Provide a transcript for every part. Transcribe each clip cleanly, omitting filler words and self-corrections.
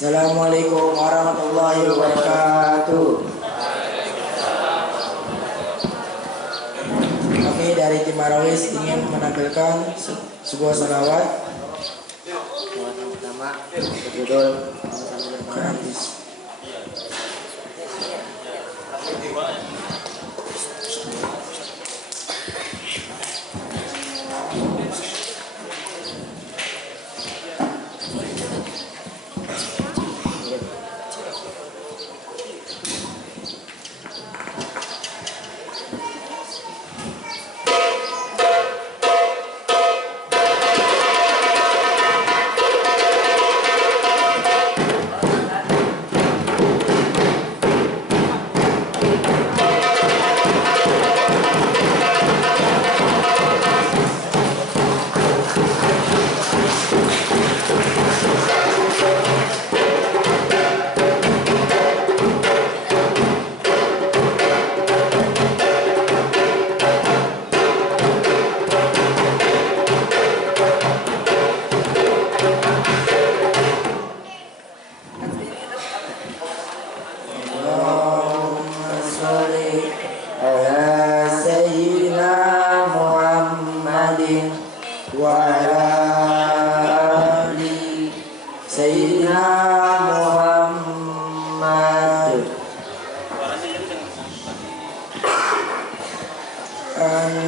Assalamualaikum warahmatullahi wabarakatuh. Kami dari tim Marawis ingin menampilkan sebuah salawat. Salawat yang pertama berjudul Habis.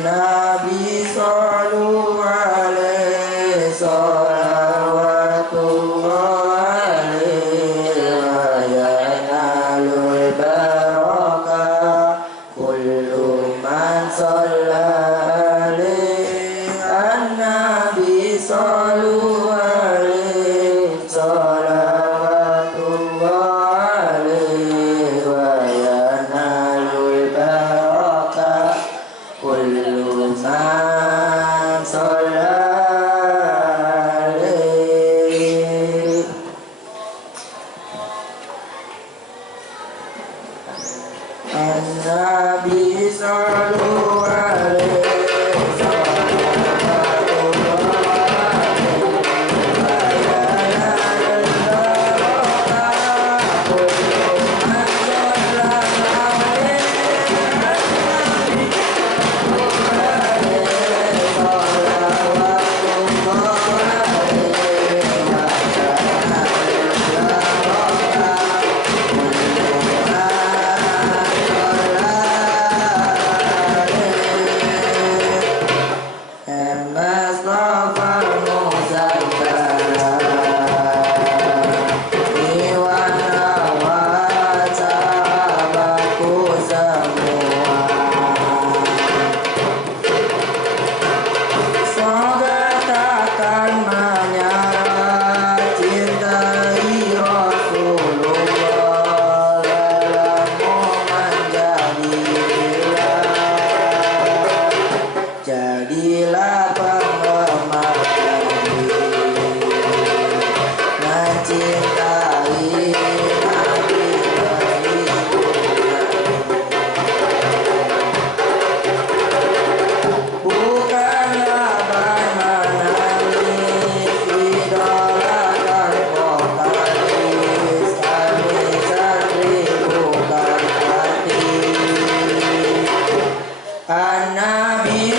Nabi sallallahu alaihi salawatullah alaihi wa yanalul barakah kullu man shalla alaihi an-nabi sallallahu alaihi salawatullah alaihi wa yanalul barakah kullu man shalla alaihi. An-nabi sallallahu alaihi jadilah penggemar mencintai Nabi bukanlah bermenangis idolakan vokalis kami santri bukan artis. An-nabi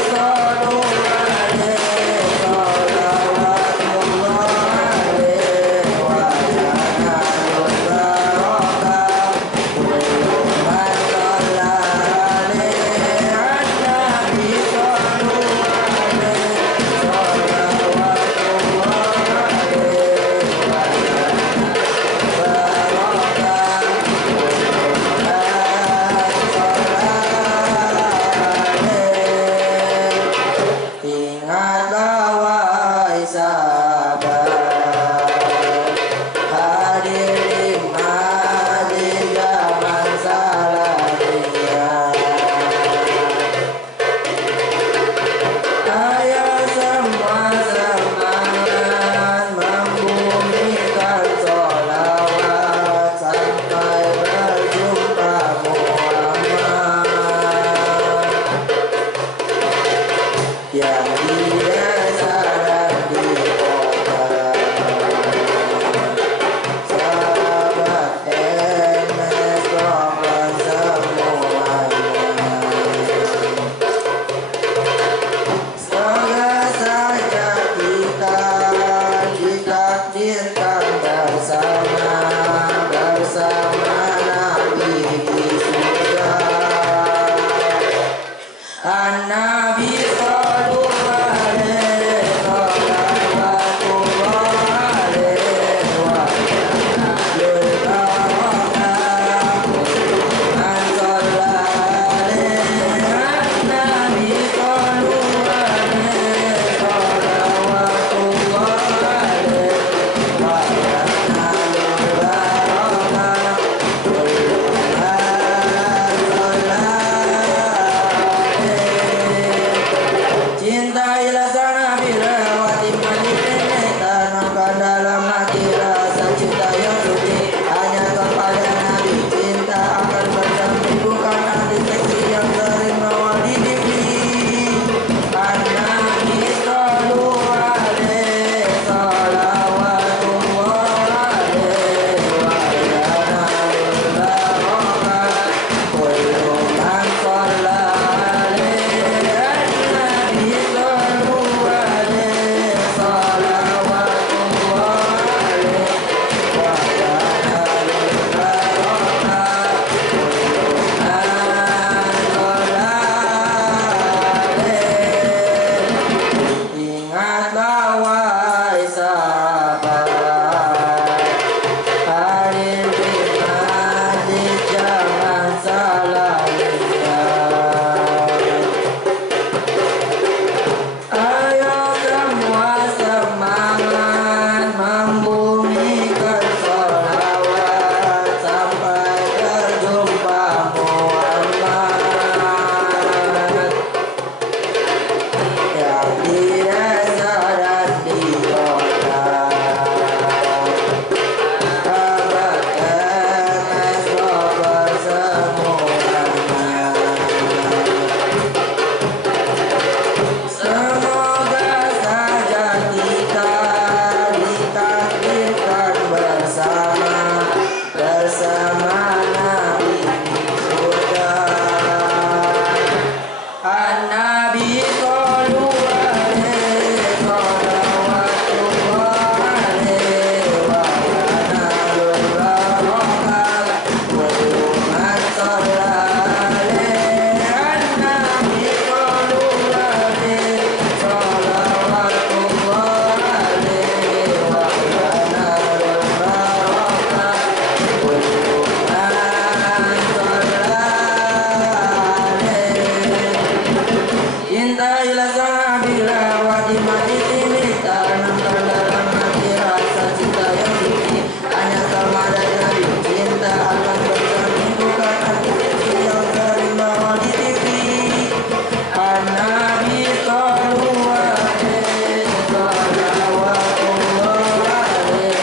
yang Cinta ilaksana bila wati mati tanamkan dalam hati rasa cinta yang suci hanya kepada Nabi. Cinta akan bersemi bukan ahli seksi yang sering nongol di TV. An-Nabi sallallahu alaihi salawatullah alaihi wa ala kullu man shalla alaihi. An-Nabi sallallahu alaihi salawatullah alaihi wa ingatlah wahai sahabat, hadir di majlis jangan salah lihat. Ayo semua semangat membumikan sholawat sampai berjumpa Muhammad yang di desa dan di kota. Abad MS bersemuanya. Semoga saja kita ditakdirkan bersama Nabi di surga. An-Nabi sallallahu alaihi salawatullah alaihi wa ala kullu man shalla alaihi. An-Nabi sallallahu alaihi salawatullah alaihi wa ala kullu man shalla alaihi. Cinta ilaksana bila wati mati ini tanamkan dalam hati rasa cinta yang suci hanya kepada Nabi. Cinta akan bersemi bukan ahli seksi yang sering nongol di TV. An-Nabi sallallahu alaihi salawatullah alaihi wa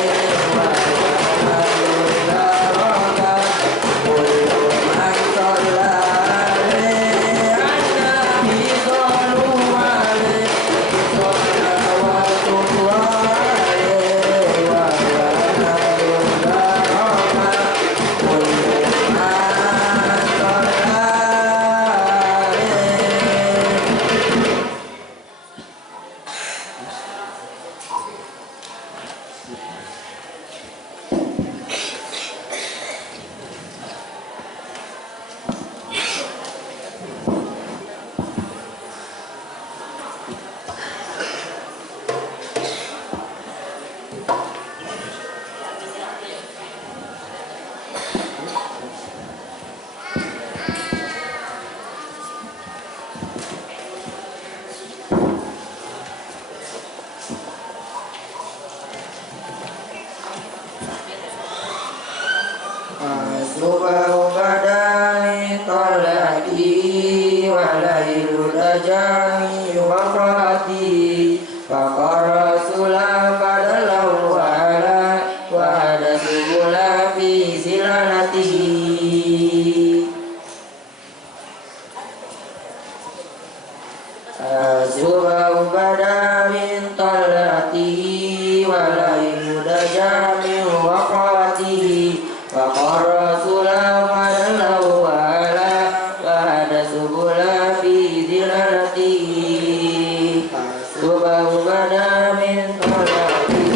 ala kullu man shalla alaihi. An-Nabi sallallahu alaihi salawatullah alaihi wa ala kullu man shalla alaihi. Aslubahu badani talaki walailu dajani waqati faqara sulam badalahu ala wa ada subula fi silanatihi. Aslubahu badani talaki walailu dajani waqati faqara sulam badalahu ala wa ada subula fi silanatihi. Aslubahu badani talaki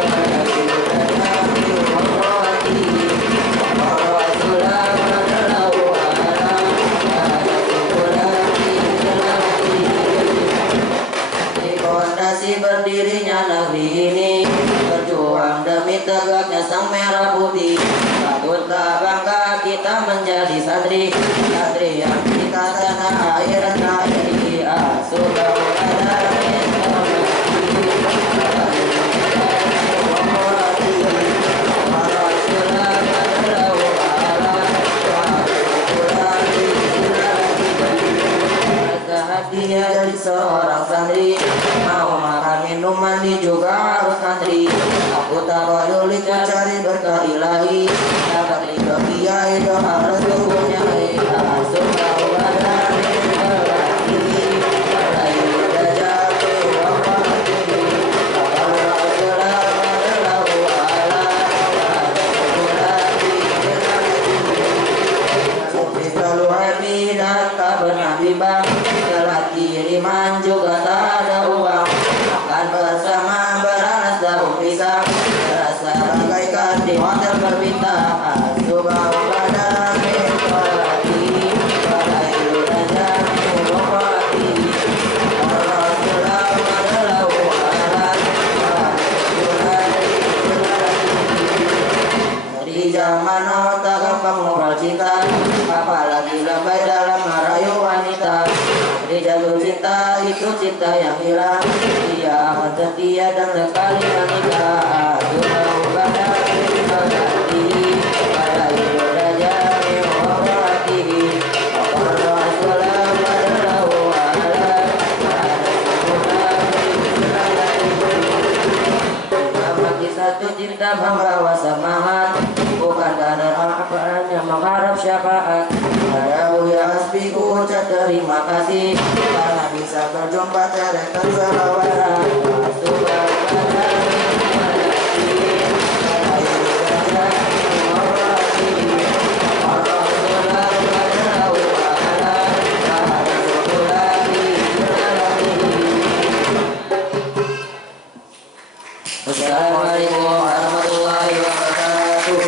walailu dajani waqati faqara sulam badalahu ala wa ada subula fi silanatihi. Di pondasi berdirinya negeri ini, berjuang demi tegaknya sang merah putih. Patut tak bangga kita menjadi santri yang kita tanah air NKRI. Aslubahu badani dia jadi seorang seorang santri. Mau makan minuman juga harus ngantri. Aku tabayul ikut cari berkah ilahi. Dapat ridho kiai doa restunya. Langsung kau badani berarti. Balai udah jatuh wafati. Allah selalu ala. Selalu happy dan tak pernah bimbang. Telah kiriman juga tak ada uang. Makan bersama beralas daun pisang. Terasa bagaikan di hotel berbintang. Subah badan berhati. Balai udah jatuh wafati. Allah selalu ala. Di zaman now tak gampang ngobrol cinta, apalagi lebay dalam merayu wanita. Di jatuh cinta itu cinta yang hilang. Dia amat setia dan sekali menikah. Subah badan berhati. Balai udah jatuh wafati. Allah selalu ala. Mati satu cinta membawa semangat, bukan kadar apaan yang mengharap syafaat. Ada ya hasbiku ucap terima kasih, karena bisa berjumpa terekan selawat. Assalamualaikum warahmatullahi wabarakatuh.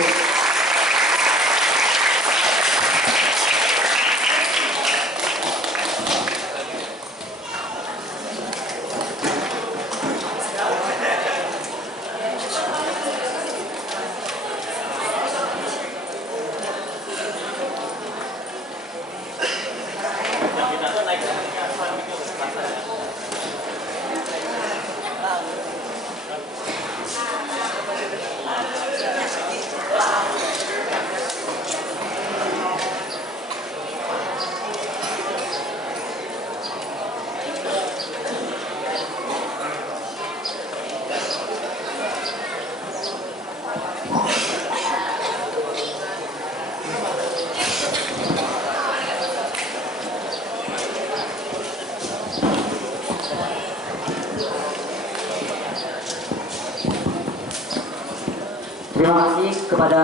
Terima kasih kepada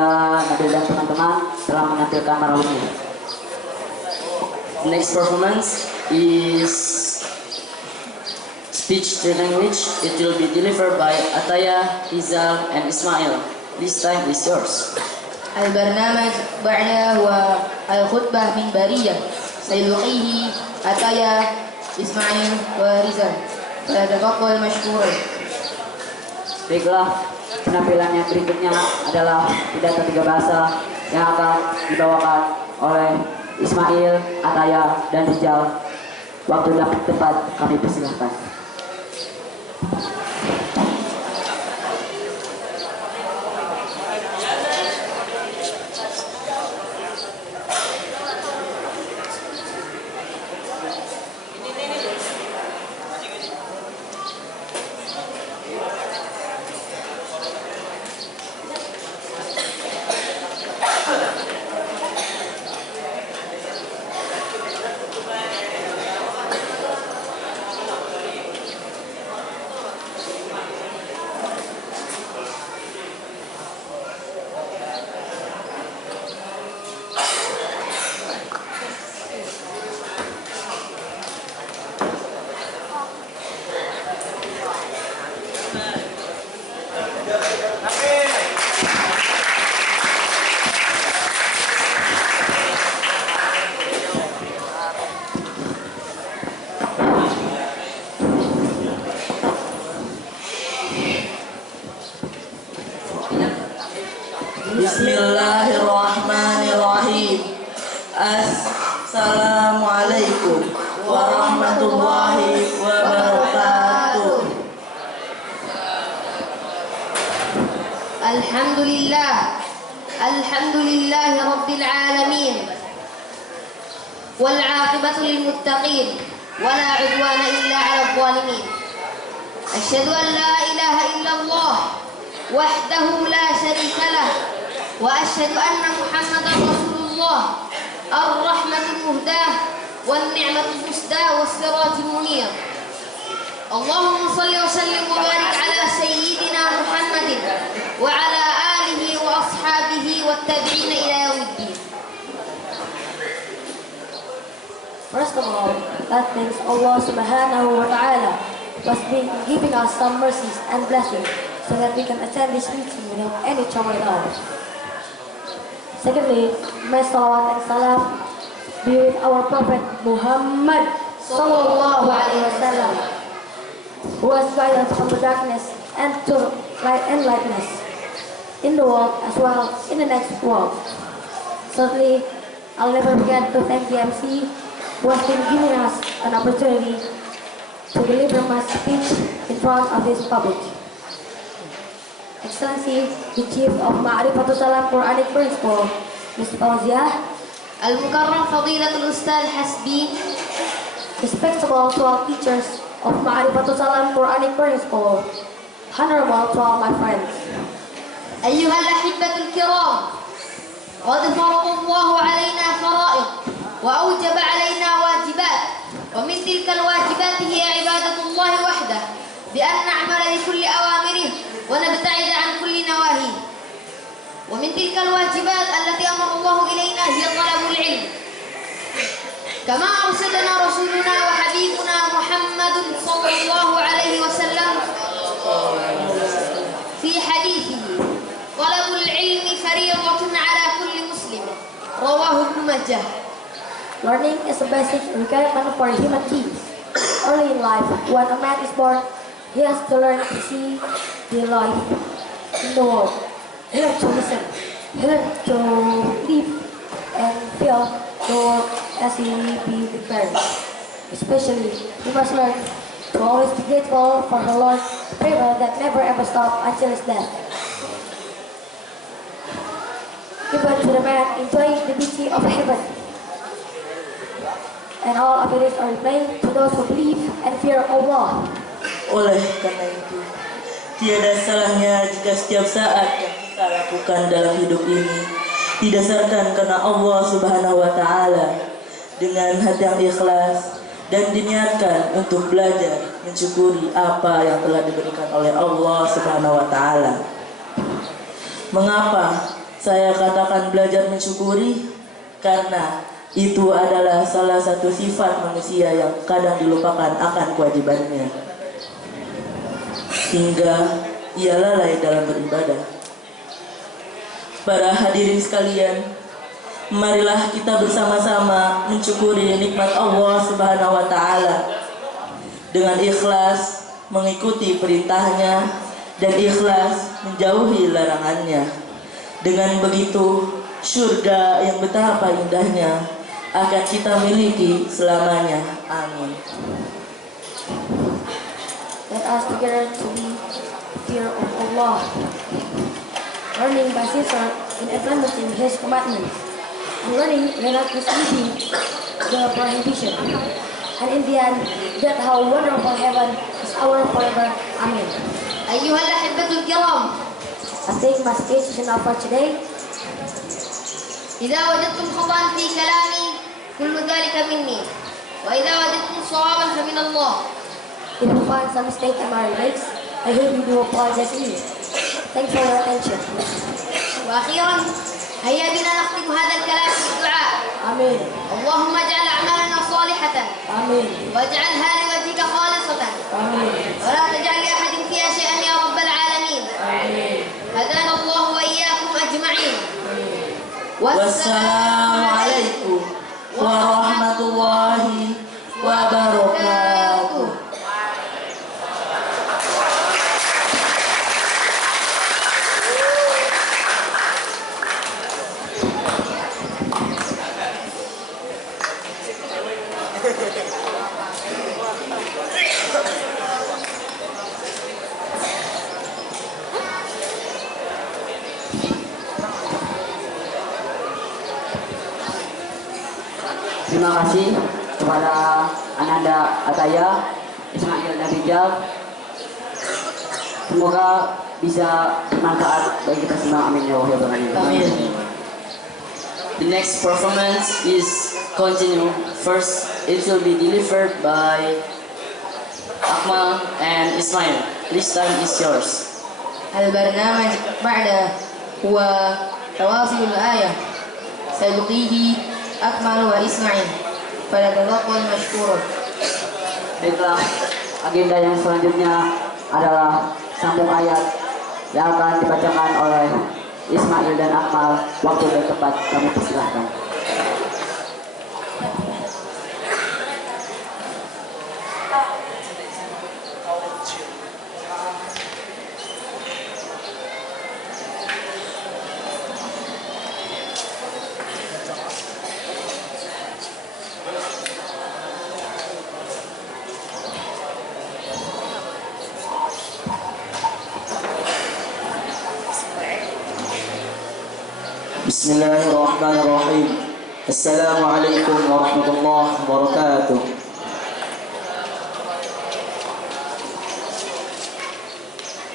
Nabil dan teman-teman telah menampilkan marawihnya. Next performance is speech to language. It will be delivered by Ataya, Izal, and Ismail. This time is yours. البرنامج بعدها هو الخطبة منبرية سيلقيه عطايا إسماعيل ورزان فليتفضل مشكورا. Baiklah, penampilan yang berikutnya adalah pidato 3 bahasa yang akan dibawakan oleh Ismail, Ataya, dan Rijal. Waktu dan tempat kami persilahkan. Bismillahirrahmanirrahim. Assalamualaikum warahmatullahi wabarakatuh. Alhamdulillah Rabbil Alamin. Wal aqibatu lil muttaqin. ولا عدوان إلا على الظالمين. أشهد أن لا إله إلا الله وحده لا شريك له، وأشهد أن محمدا رسول الله الرحمة المهداة والنعمة المسداة والسراج المنير. اللهم صل وسلم وبارك على سيدنا محمد وعلى آله وأصحابه والتابعين إلى يوم الدين. First of all, God thanks Allah subhanahu wa ta'ala for giving us some mercies and blessings so that we can attend this meeting without any trouble at all. Secondly, may salawat and salam be with our Prophet Muhammad sallallahu alaihi wasallam, who has guided us from the darkness and to light and lightness in the world as well in the next world. Thirdly, I'll never forget to thank the MC who has been giving us an opportunity to deliver my speech in front of this public. Excellency, the Chief of Ma'rifatul Salam Quranic Principal, Ms. Fauziah, Al-Mukarram Fadilatul Ustaz Hasbi, respectable to all teachers of Ma'rifatul Salam Quranic Principal, honorable to all my friends. أيها الأحبة الكرام، قد فرض الله علينا فرائض وأوجب علينا واجبات، ومن تلك الواجبات هي عبادة الله وحده بأن نعمل بكل أوامره ونبتعد عن كل نواهيه. ومن تلك الواجبات التي أمر الله إلينا هي طلب العلم، كما أرشدنا رسولنا وحبيبنا محمد صلى الله عليه وسلم في حديثه: طلب العلم فريضة على كل مسلم، رواه ابن ماجه. Learning is a basic requirement for human beings. Early in life, when a man is born, he has to learn to see the life in the world. He learns to listen. He learns to live and feel the world as he be prepared. Especially, he must learn to always be grateful for the Lord's favor that never ever stops until his death. Given to the man enjoying the beauty of heaven, and all of it is ordained to those who believe and fear Allah. Oleh karena itu, tiada salahnya jika setiap saat yang kita lakukan dalam hidup ini didasarkan karena Allah Subhanahu wa Ta'ala dengan hati yang ikhlas dan diniatkan untuk belajar mensyukuri apa yang telah diberikan oleh Allah Subhanahu wa Ta'ala. Mengapa saya katakan belajar mensyukuri? Karena itu adalah salah satu sifat manusia yang kadang dilupakan akan kewajibannya, hingga ia lalai dalam beribadah. Para hadirin sekalian, marilah kita bersama-sama mensyukuri nikmat Allah Subhanahu wa Ta'ala dengan ikhlas mengikuti perintahnya dan ikhlas menjauhi larangannya. Dengan begitu, surga yang betapa indahnya akan kita miliki selamanya. Amin. Let us together to be fear of Allah, learning by sincere in implementing His commandments, and learning relentlessly the prohibition, and in the end, get how wonderful heaven is our forever. Amin. أيها الأحبة الكرام، I think my speech is enough for today. إذا وجدتم خطأ في كلامي كل ذلك مني، وإذا وجدتم صوابا فمن الله. If you find some mistake in my remarks, I hope you do apologize to me. Thanks for your attention. وأخيرا، هيا بنا نختم هذا الكلام بالدعاء. Amin. اللهم اجعل أعمالنا صالحة، Amin. واجعلها لوجهك خالصة، Amin. ولا تجعل لأحد فيها شيئا يا رب العالمين. Amin. هدانا الله وإياكم أجمعين. Wassalamualaikum warahmatullahi wabarakatuh. Terima kasih kepada Ananda Ataya, Ismail dan Rijal. Semoga bisa bermanfaat bagi kita semua. Amin ya rabbal alamin. Amin. The next performance is continue. First, it will be delivered by Akmal and Ismail. This time is yours. البرنامج بعده هو تواصل الآية سيلقيه أكمل وإسماعيل فليتفضل مشكورا. Baiklah, agenda yang selanjutnya adalah sambung ayat yang akan dibacakan oleh Ismail dan Akmal. Waktu dan tempat kami persilahkan. Bismillahirrahmanirrahim. Assalamualaikum warahmatullahi wabarakatuh.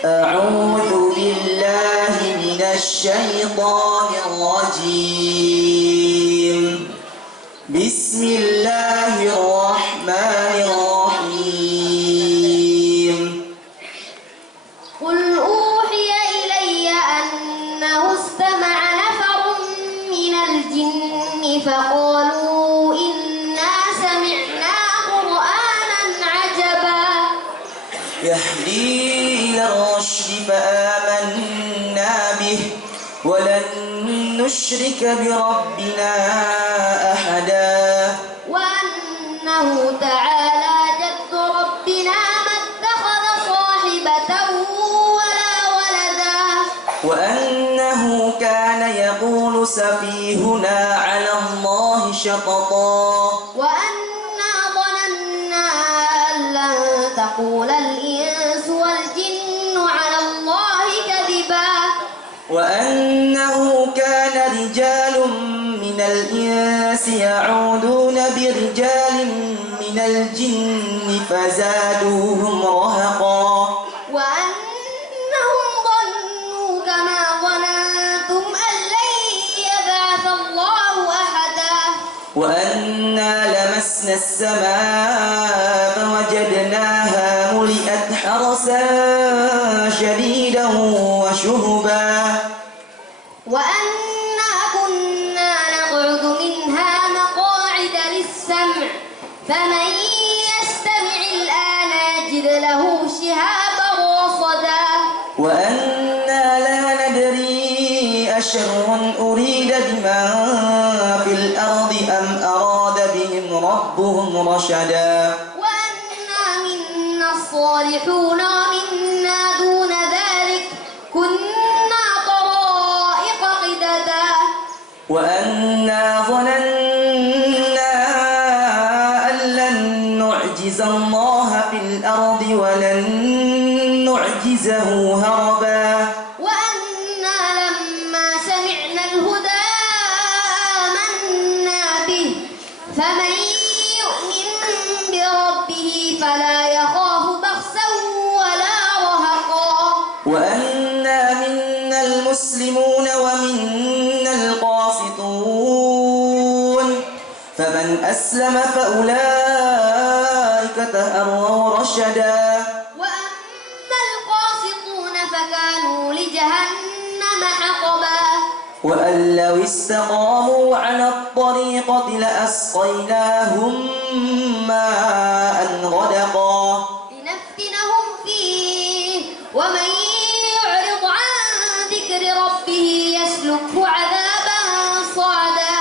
A'udzu billahi minasy syaithanir rajim. Bismillahirrahmanirrahim. قل أوحي إلي أنه استمع نفر من الجن فقالوا إنا سمعنا قرآنا عجبا يهدي إلى الرشد فآمنا به ولن نشرك بربنا أحدا وأنه تعالى جد ربنا ما اتخذ صاحبة ولا ولدا وأنه كان يقول سفيهنا على الله شططا وأنا ظننا أن لن تقول الإنس والجن على الله كذبا وأنه كان رجال من الإنس يعودون برجال من الجن فزادوهم رهقا وأنهم ظنوا كما ظننتم أن لن يبعث الله أحدا وأنا لمسنا السماء فوجدناها ملئت حرسا شديدا وشهبا وأنا كنا نقعد منها مقاعد للسمع فمن يستمع الآن يجد له شهابا رصدا وأنا لا ندري أشر أريد بمن في الأرض أم أراد بهم ربهم رشدا وأنا منا الصالحون ومنا دون ذلك كنا طرائق قددا وأنا ظننا أن لن نعجز الله في الأرض ولن نعجزه هربا وأنا لما سمعنا الهدى آمنا به فمن يؤمن بربه فلا يخاف بخسا ولا رهقا وأنا منا المسلمون ومنا القاسطون فمن أسلم فأولئك تهروا رشدا وأما القاسطون فكانوا لجهنم حطبا وأن لو استقاموا على الطريقة لأسقيناهم ماء غدقا لنفتنهم فيه ومن يعرض عن ذكر ربه يسلكه عذابا صعدا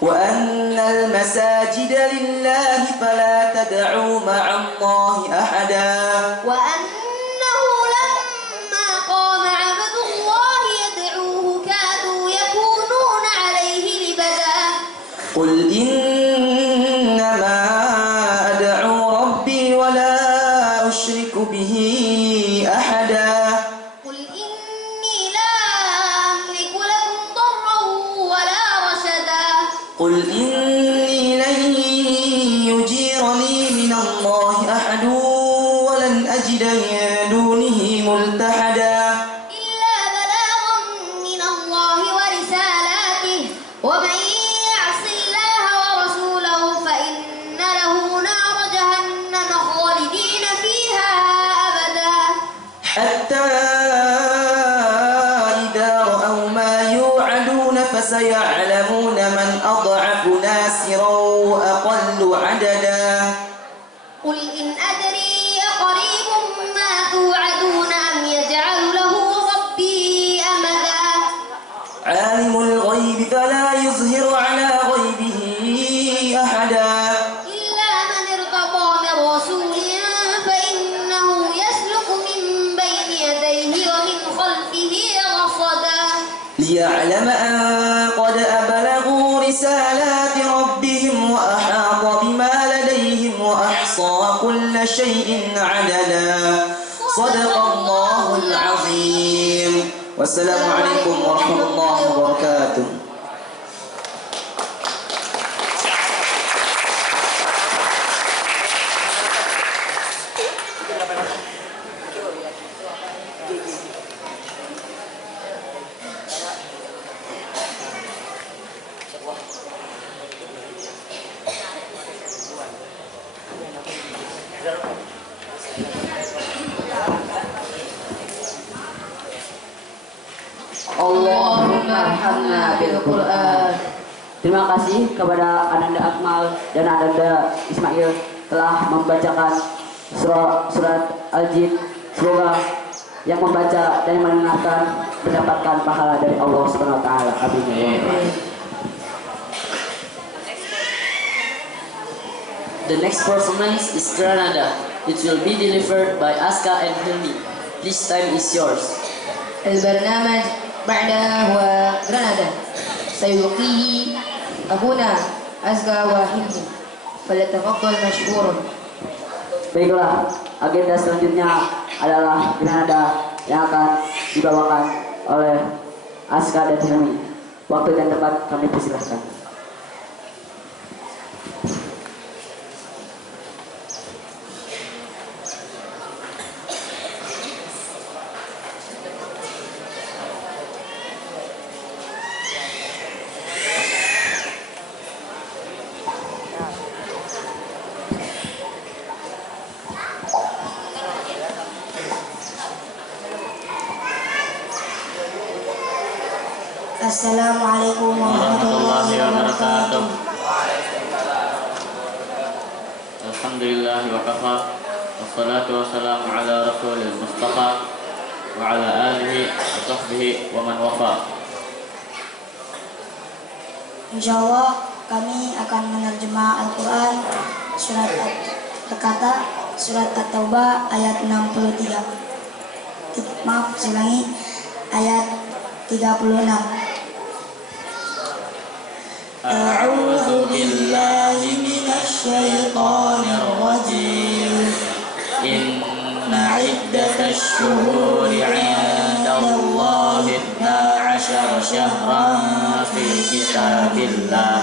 وأن المساجد لله فلا تدعوا مع الله أحدا وأنه لما قام عبد الله يدعوه كادوا يكونون عليه لبدا قل إنما أدعو ربي ولا أشرك به أحدا نجد من دونه ملتحدا إلا بلاغا من الله ورسالاته ومن يعص الله ورسوله فإن له نار جهنم خالدين فيها أبدا حتى إذا رأوا ما يوعدون فسيعلمون من أضعف ناصرا وأقل عددا قل إن أدري قريب ما توعدون أم يجعل له ربي أمدا عالم الغيب فلا يظهر على غيبه أحدا إلا من ارتضى من رسول فإنه يسلك من بين يديه ومن خلفه رصدا ليعلم أن قد أبلغوا رسالات ربهم وأحاط بما لديهم وأحصى كل شيء عددا صدق الله العظيم والسلام عليكم ورحمة الله وبركاته. Allahumma arhamna bil Qur'an. Terima kasih kepada Ananda Akmal dan Ananda Ismail telah membacakan surat Al-Jin. Semoga yang membaca dan yang mendengarkan mendapatkan pahala dari Allah Subhanahu wa taala. Amin. The next performance is Granada. It will be delivered by Aska and Hilmi. This time is yours. البرنامج بعده هو غرناطة سيلقيه أخونا أزكى وحلمي فليتفضل مشكورا. Baiklah, agenda selanjutnya adalah Granada yang akan dibawakan oleh Aska dan Hilmi. Waktu dan tempat kami persilahkan. Assalamualaikum warahmatullahi wabarakatuh. Alhamdulillah wa kafa. Wassalatu wassalamu ala rasulil mustafa wa ala alihi wa sahbihi wa man wafa. Insyaallah kami akan menerjemah Al-Quran surat berkata surat At-Taubah ayat 63. Maaf, saya ulangi, ayat 36. أعوذ بالله من الشيطان الرجيم إن عدة الشهور عند الله 12 شهرا في كتاب الله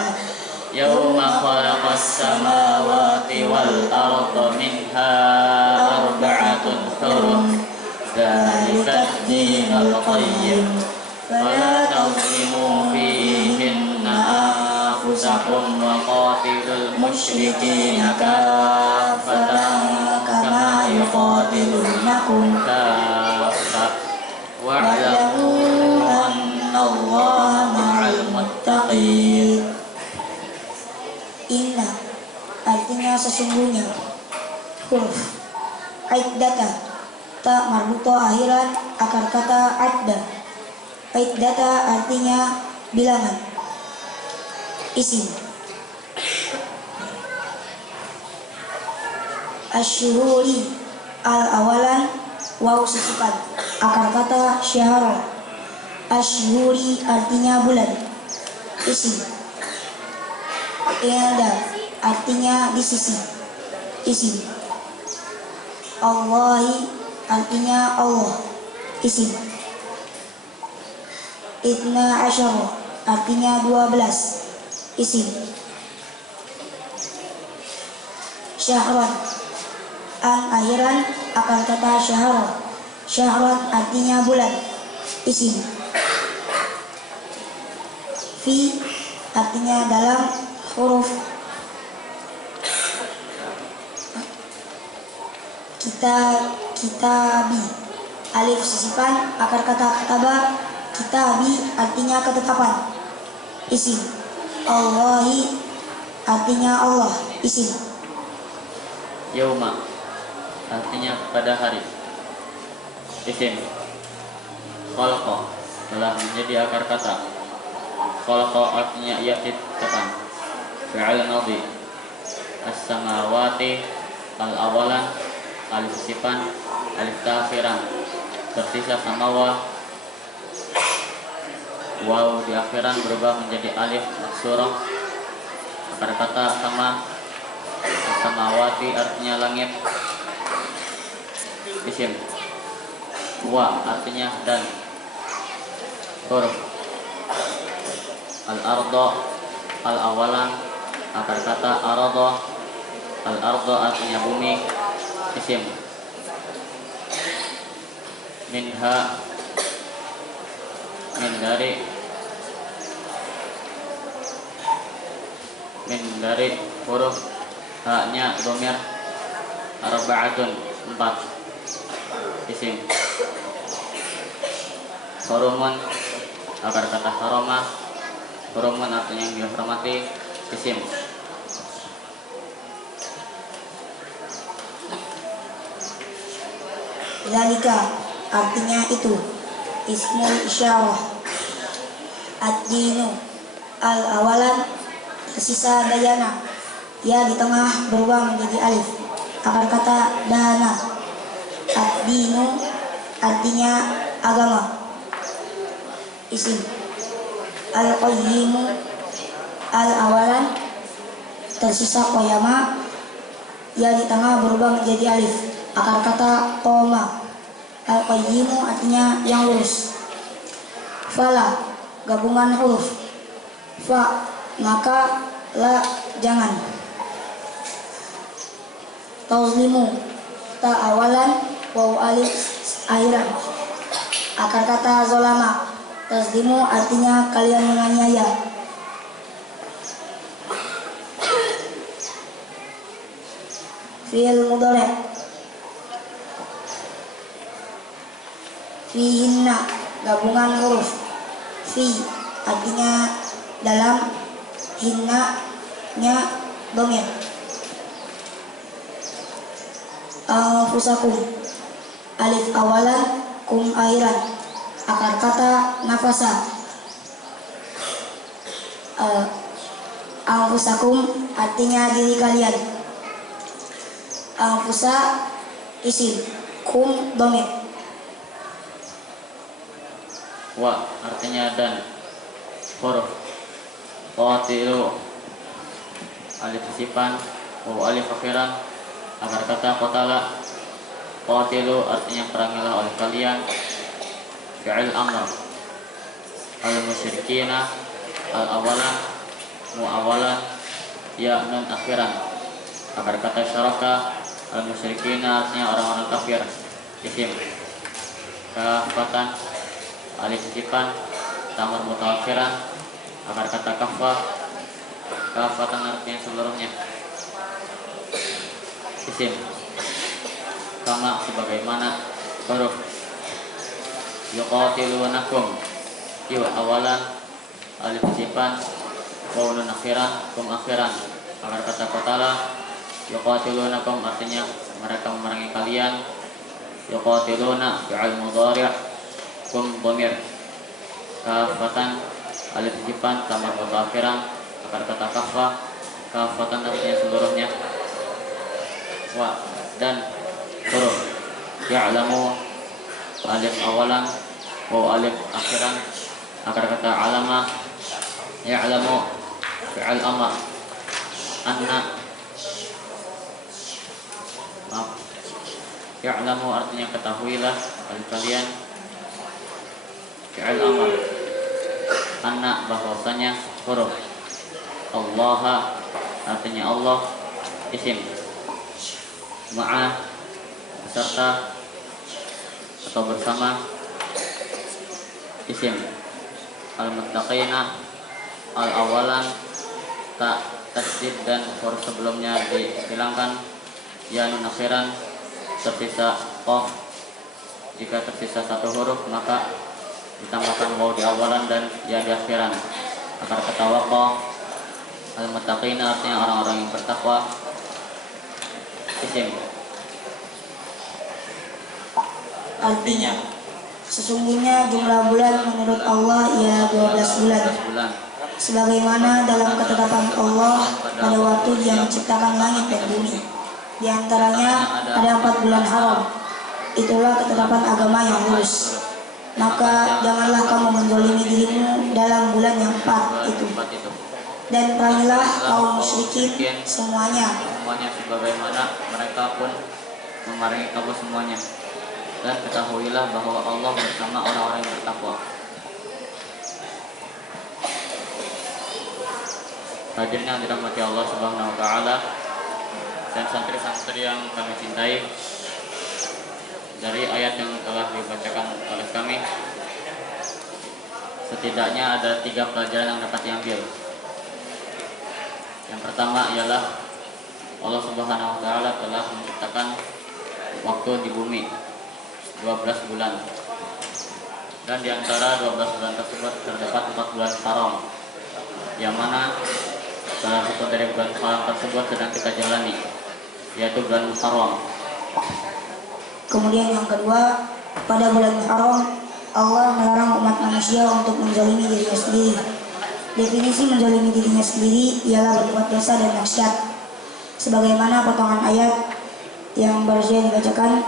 يوم خلق السماوات والأرض منها 4 حرم ذلك الدين القيم فلا تظلموا فيهن أنفسكم وقاتلوا المشركين كافة كما يقاتلونكم كافة واعلموا أن الله مع المتقين. Inna artinya sesungguhnya. Huruf Aiddata ta marbuto akhiran akar kata adda. Aiddata artinya bilangan. Isim. Asyhuri al-awalan waw susukan akar kata syahr. Asyhuri artinya bulan. Isim. Inda artinya di sisi. Isim. Allahi artinya Allah. Isim. Itna asyara artinya 12. Isim. Syahran An akhiran akan kata syahrah. Syahran artinya bulan. Isim. Fi artinya dalam huruf. Kitabi. Alif sisipan akar kata kataba. Kitabi artinya ketetapan. Isim. Allahi artinya Allah. Isim. Yauma artinya pada hari. Isim. Khalaqa telah menjadi akar kata. Khalaqa artinya ia ciptakan. Fi'il madhi. As-samawati al-awalan alif sifan alif takhiran tersisa samawa. Waw di akhiran berubah menjadi alif maksurah. Akar kata sama. Samawati artinya langit. Isim. Wa artinya dan. Huruf. Al-ardo al-awalan akar kata arado. Al-ardo artinya bumi. Isim. Minha min dari huruf haknya dhamir arba'atun 4. Isim. Hurumun akar kata harama. Hurumun artinya yang dihormati. Isim. Zalika artinya itu. Ismul isyarah. Ad-dinu al-awalan tersisa dayana. Ya di tengah berubah menjadi alif. Akar kata dana. Ad-dinu artinya agama. Isim. Al-qayyimu al-awalan tersisa qoyama. Ya di tengah berubah menjadi alif. Akar kata qoma. Al-qayyimu artinya yang lurus. Fala gabungan huruf. Fa maka, la jangan. Tazlimu ta awalan waw alif akhiran. Akar kata zolama. Tazlimu artinya kalian menganiaya. Fi'il mudhari'. Fihinna gabungan huruf. Fi artinya dalam. Hinna nya dhamir. Anfusakum alif awalan kum akhiran. Akar kata nafasa. Anfusakum artinya diri kalian. Anfusa isim. Kum dhamir. Wa artinya dan. Huruf. Qatilu alif sifan waw alif akhiran. Akar kata qatala. Qatilu artinya perangilah oleh kalian. Fi'il amr. Al-musyrikina al-awalan mu'awalan ya nun akhiran. Akar kata syaraka. Al-musyrikina artinya orang-orang kafir. Isim. Kafatan alif sifan tamar mutaakhiran. Akar kata kafah. Kafatan artinya seluruhnya. Isim. Kama sebagaimana. Huruf. Yuqatilunakum yu awalan alif sifan waw nun akhiran kum akhiran. Akar kata qatala. Yuqatilunakum artinya mereka memerangi kalian. Yuqatiluna fi'il mudhari' kum dhamir. Kafatan alif sifan tamar mutaakhiran. Akar kata kafah. Kafatan artinya seluruhnya. Wa dan huruf. Ya'lamu alif awalan waw alif akhiran. Akar kata alama. Ya'lamu fi'il amr. Anna Ya'lamu artinya ketahuilah kalian. Fi'il amr. Anna bahwasanya. Huruf. Allah artinya Allah. Isim. Ma'a beserta atau bersama isim al-muttaqina al-awalan tak tasdid dan huruf sebelumnya dihilangkan, ya nun akhiran tersisa qaf. Jika tersisa satu huruf maka ditambahkan waw di awalan dan ya di akhiran. Akar kata waqah al-muttaqina artinya orang-orang yang bertakwa. Isim Artinya, sesungguhnya jumlah bulan menurut Allah ialah 12 bulan. Sebagaimana dalam ketetapan Allah pada waktu Dia menciptakan langit dan bumi. Di antaranya ada 4 bulan haram. Itulah ketetapan agama yang lurus. Maka janganlah kamu menzalimi dirimu dalam bulan yang 4 itu. Dan perangilah kaum musyrikin semuanya sebagaimana mereka pun memerangi kamu semuanya. Dan ketahuilah bahwa Allah bersama orang-orang yang bertakwa. Hadirin yang dirahmati Allah Subhanahu wa taala dan santri-santri yang kami cintai, dari ayat yang telah dibacakan oleh kami setidaknya ada 3 pelajaran yang dapat diambil. Yang pertama ialah Allah Subhanahu wa taala telah menciptakan waktu di bumi 12 bulan. Dan di antara 12 bulan tersebut terdapat 4 bulan haram, yang mana salah satu dari bulan haram tersebut sedang kita jalani, yaitu bulan Muharram. Kemudian yang kedua, pada bulan haram Allah melarang umat manusia untuk menzalimi dirinya sendiri. Definisi menzalimi dirinya sendiri ialah berbuat dosa dan maksiat. Sebagaimana potongan ayat yang baru saja dibacakan,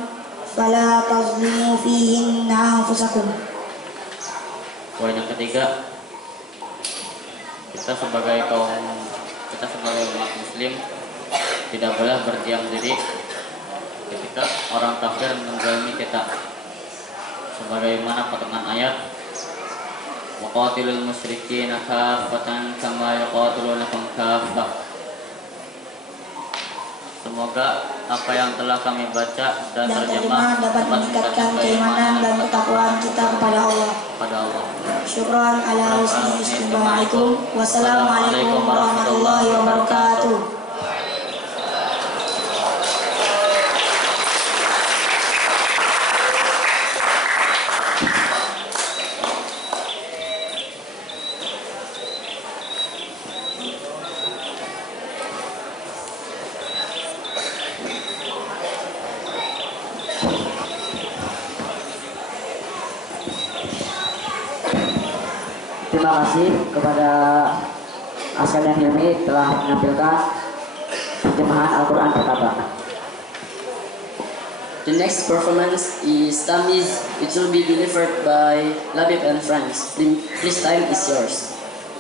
fala tazlimu fihinna anfusakum. Poin yang ketiga, kita sebagai umat muslim tidak boleh berdiam diri ketika orang kafir menzalimi kita. Sebagaimana potongan ayat, waqatilul musyrikina kaffatan kama yaqatilunakum kaffah. Semoga apa yang telah kami baca dan terjemah dapat meningkatkan keimanan dan ketakwaan kita kepada Allah. Syukran ala husni istimaikum. Wassalamualaikum warahmatullahi wabarakatuh. Terima kasih kepada Askar dan Hilmi telah menampilkan terjemahan Al-Quran pertama. The next performance is Tamiz. It will be delivered by Labib and friends. Please, time is yours.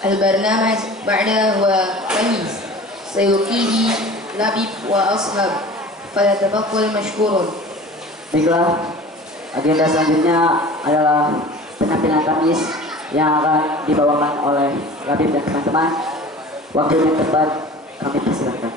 البرنامج بعده هو تمييز سيلقيه لبيب وأصحاب فليتفضل مشكور. Baiklah, agenda selanjutnya adalah penampilan Tamiz yang akan dibawakan oleh Labib dan teman-teman. Waktu yang tepat kami persilakan.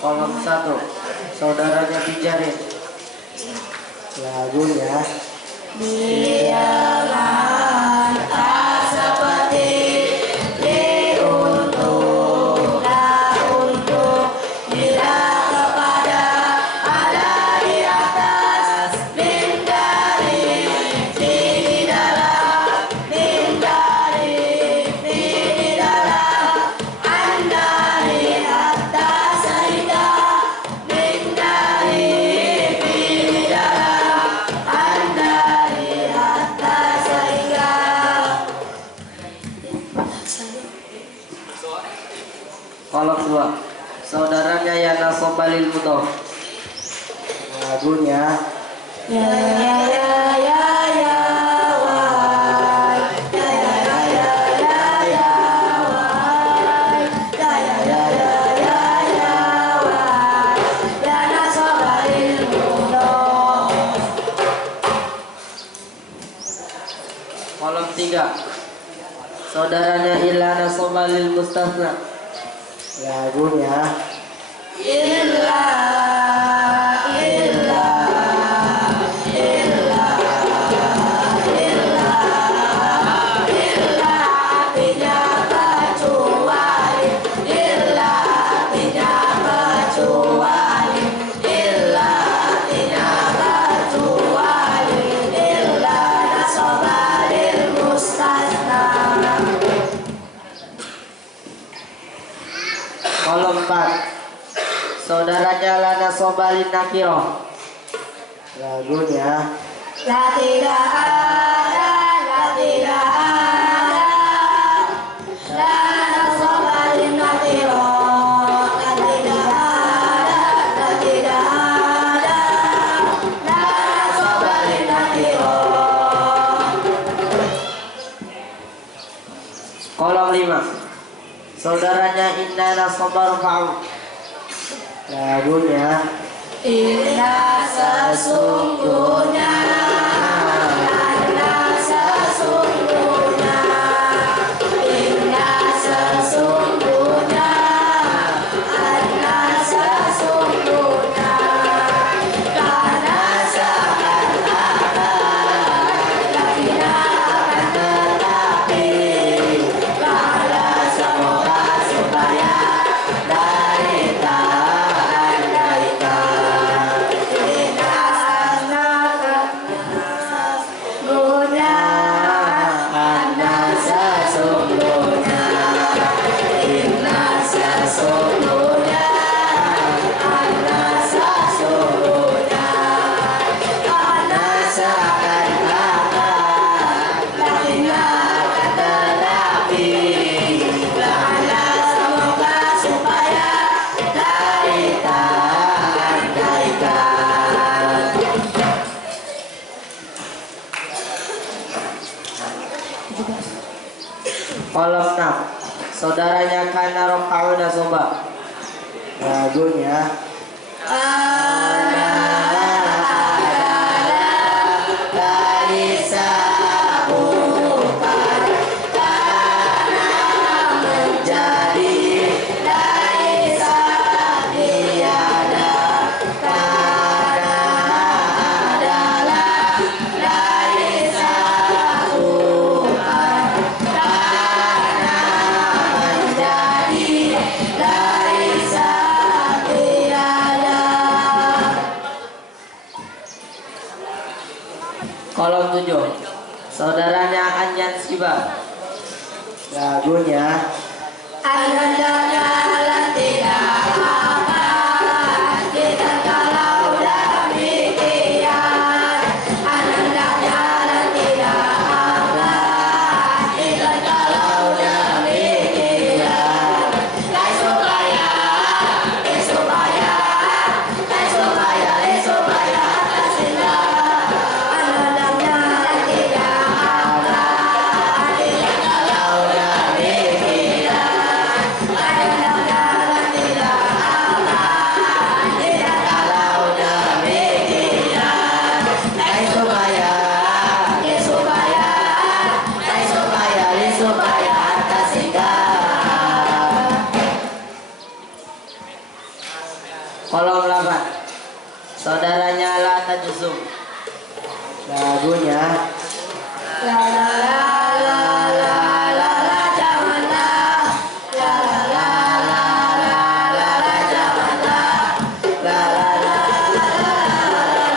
Kolom 1, saudaranya Pijarin. Lagunya Biarlah tak seperti diuntuklah untuk bila kepada ada di atas min dari di dalam min dari di dalam anda lihat tak sehingga min dari di dalam anda lihat tak sehingga. kolom 2, saudaranya Yana Sobalil Mutoh. Lagunya Ya ya ya ya ya wahai ya ya ya ya ya ya wahai ya ya ya ya ya ya wahai ya nasobalil mudah. kolom 3, saudaranya Ilana Sobalil Mustasna. Lagunya Illa illa illa illa illa tidak kecuali illa tidak kecuali illa tidak kecuali illa nasobalil mustasna. kolom 4, saudaranya Lana Sobalin Nakiro. Lagunya La tidak ada, la tidak ada, la nasobalin nakiro. La tidak ada, la tidak ada, la nasobalin nakiro. kolom 5, saudaranya Inna Sobar Fa'u. Lagunya Inna sesungguhnya, inna sesungguhnya, inna sesungguhnya, inna sesungguhnya, karena seakan-akan tidak akan tetapi, karena semoga supaya dari kolom 6, saudaranya Kana Rokauna Soba. Lagunya kolom 7, saudaranya Anyan Siba. Lagunya Anandanya lan tidak apa kita kalau demikian. Anandanya lan tidak apa kita kalau demikian. Supaya kasihlah. Anandanya lan tidak apa kita kalau demikian. Kolom 8. Saudaranya La Tajzum. Lagunya La la la la la la la janganlah. La la la la la la la janganlah. La la la la la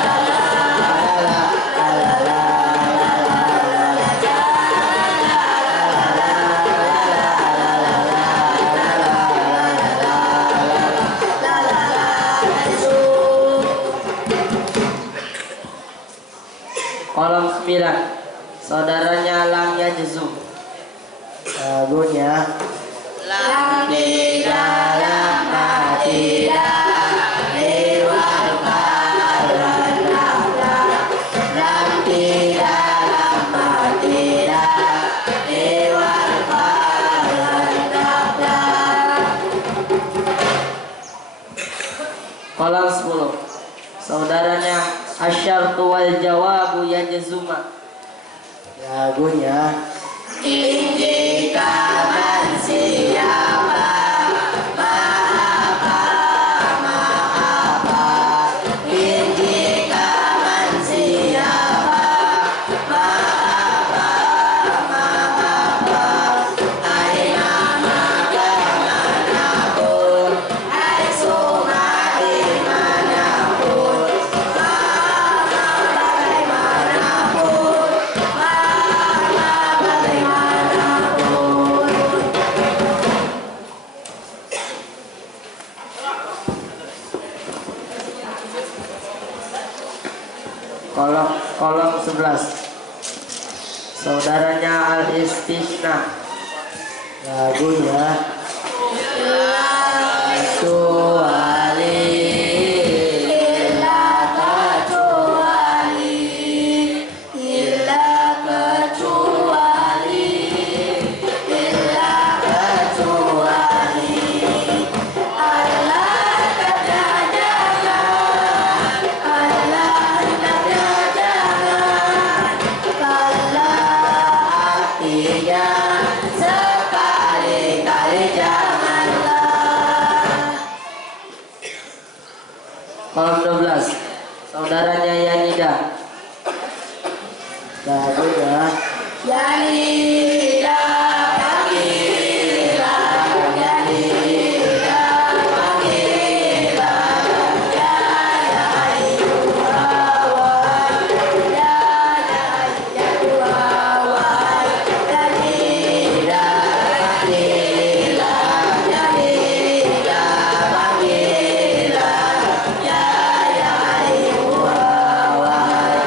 la kolom 9. Saudaranya Lam Yajzum. Lagunya lam dalam hati lewat badan naflah. Lam dalam hati lewat badan naflah. kolom 10. Saudaranya Asyartu wal Jawabu Yajzuma. Lagunya Injikaman siapa maapa maapa. Injikaman siapa maapa maapa. Aina maka manapun, hai suma dimanapun, mama bagaimanapun, mama bagaimanapun. kolom 11. Saudaranya Al Istisna. Lagunya kecuali Illa kecuali, illa kecuali, illa kecuali. Allah hendaknya jangan, Allah hendaknya jangan. Kalau artinya sekali-kali janganlah. kolom 12. Saudaranya Yanida. Lagunya Yanida panggilan, Yanida panggilan, ya ibu hawan, ya ibu hawan. Yanida panggilan, Yanida panggilan, ya ibu hawan,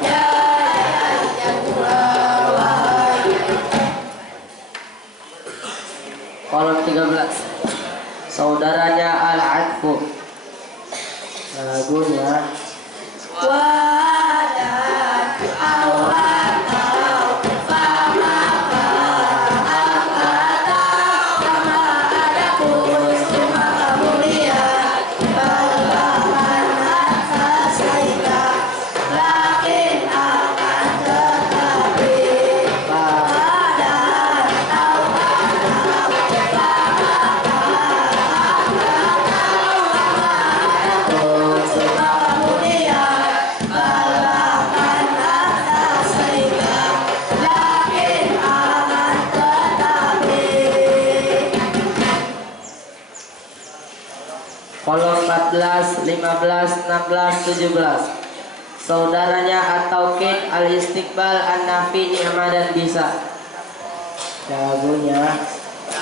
ya ibu hawan. kolom 13. Saudaranya Al Adfu. Lagunya Wadan awatau fama angkatau sama ada kusuma kemuliaan berbahan sasaika lakin akan tetapi wadan awatau fama angkatau sama ada kusuma kemuliaan berbahan sasaika lakin akan tetapi. kolom 14, 15, 16, 17. Saudaranya At-Tauqid Al-Istiqbal An-Nafi Ni'mah dan Bisa. Lagunya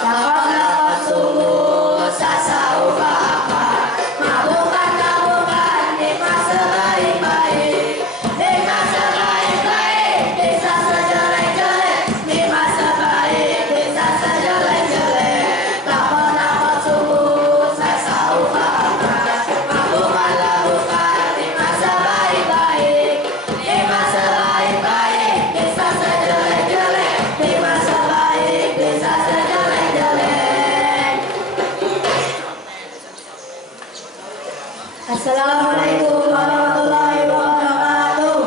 Lakon sungguh sasaufa apa mabukan di masa baik-baik, di masa baik-baik, bisa sejelek-jelek, di masa baik, bisa sejelek-jelek. Lakon sungguh sasaufa apa mabukan di masa baik-baik, di masa baik-baik, bisa sejelek-jelek, di masa baik, bisa sejelek-jelek. Assalamualaikum warahmatullahi wabarakatuh.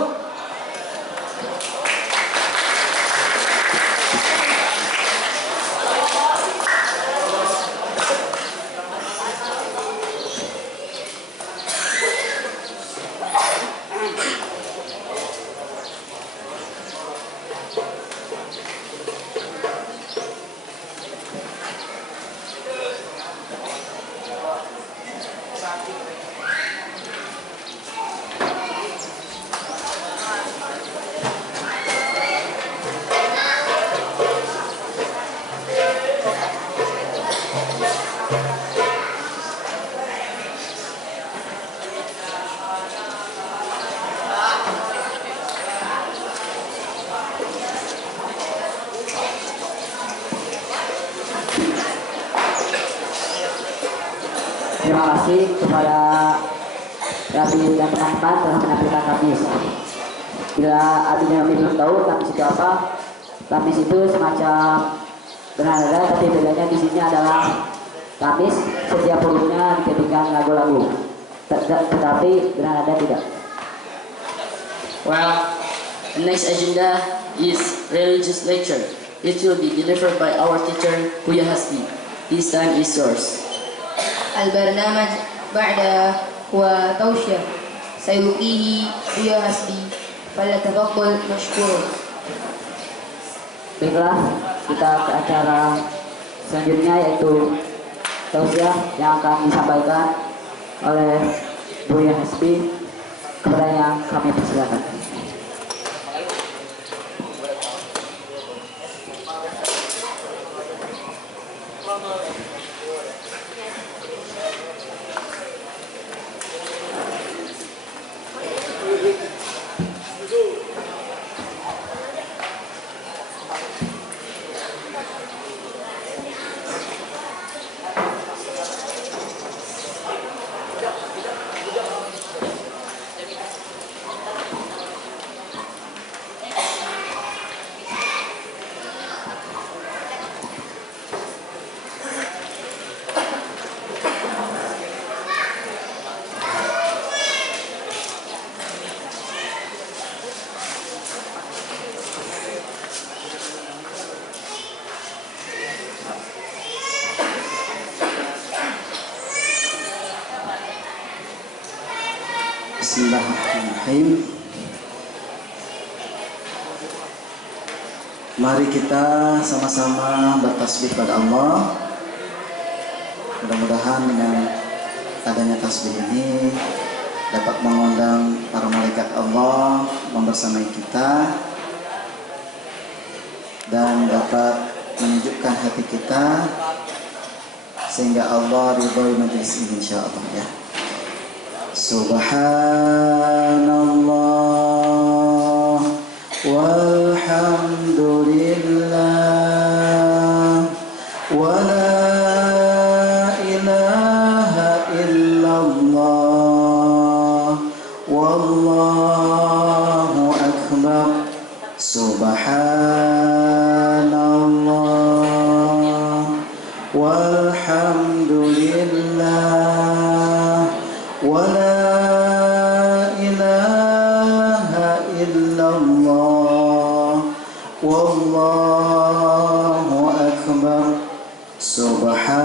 Terima kasih kepada Rabi dan teman-teman telah menampilkan kamis. Bila abinya belum tahu kamis itu apa, kamis itu semacam bernada, tapi bedanya di sini adalah kamis setiap hurufnya dijadikan lagu-lagu, tetapi bernada tidak. Well, the next agenda is religious lecture. It will be delivered by our teacher Buya Hasbi. This time is yours. البرنامج بعد هو توشيح سيلقيه بيا حسبي فليتفضل مشكور. Baiklah, kita ke acara selanjutnya yaitu tausiah yang akan disampaikan oleh Buya Hasbi, kepada yang kami persilakan. Bismillahirrahmanirrahim. Mari kita sama-sama bertasbih pada Allah. Mudah-mudahan dengan adanya tasbih ini dapat mengundang para malaikat Allah membersamai kita dan dapat menyejukkan hati kita sehingga Allah ridhoi majelis ini insyaallah ya. Subhanallah walhamdulillah wa la ilaha illallah wallahu akbar. Subhanallah walhamdulillah wa la ilaha illallah wallahu akbar. Subhanallah.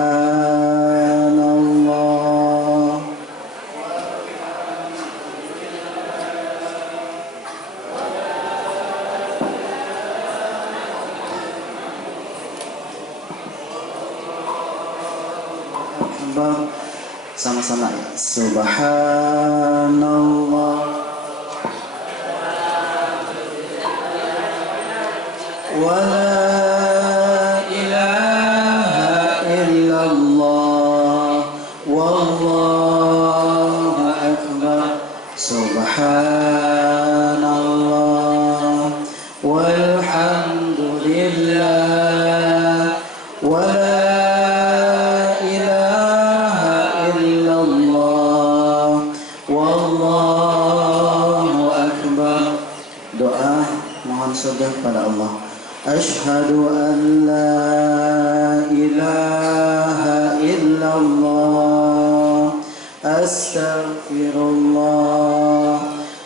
Akbar. Sama-sama ya. Subhanallah wa la ilaha illallah wallahu akbar. Subhanallah walhamdulillah wa la ilaha illallah wallahu akbar. Doa mohon surga kepada Allah. Asyhadu an la ilaha illallah astaghfirullah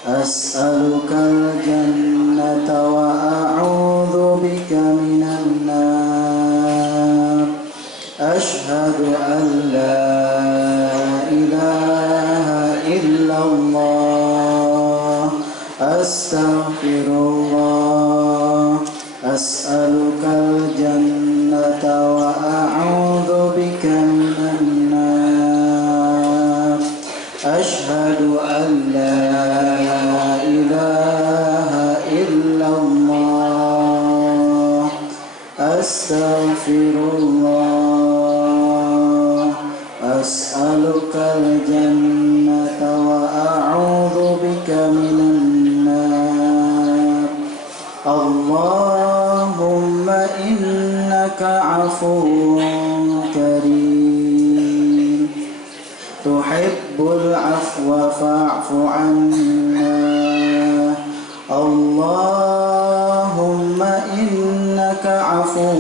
as'alukal jannata wa a'udzu bika minan nar. Asyhadu an la ilaha illallah astaghfirullah as'alukal jannata wa a'udzu bika minan nar. Asyhadu an la ilaha illallah astaghfirullah عفو كريم تحب العفو فاعف عنا اللهم إنك عفو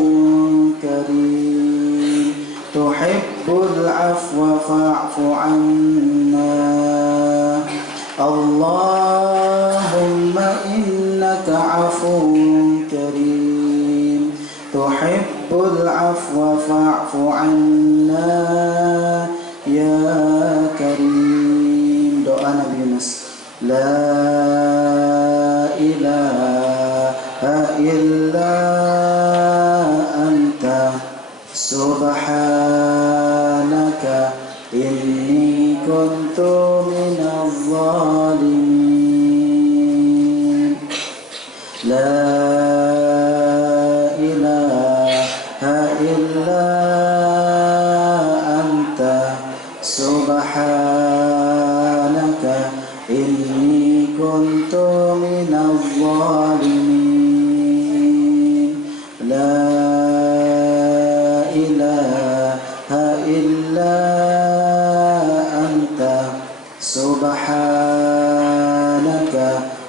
كريم تحب العفو فاعف عنا اللهم إنك عفو كريم تحب العفو فاعف عنا يا كريم. Doa Nabi Yunus. La ilaha illa anta subhanaka inni kuntu minaz zalimin. La ilaha illa anta subhanaka inni kuntu minaz zalimin. La ilaha illa anta subhanaka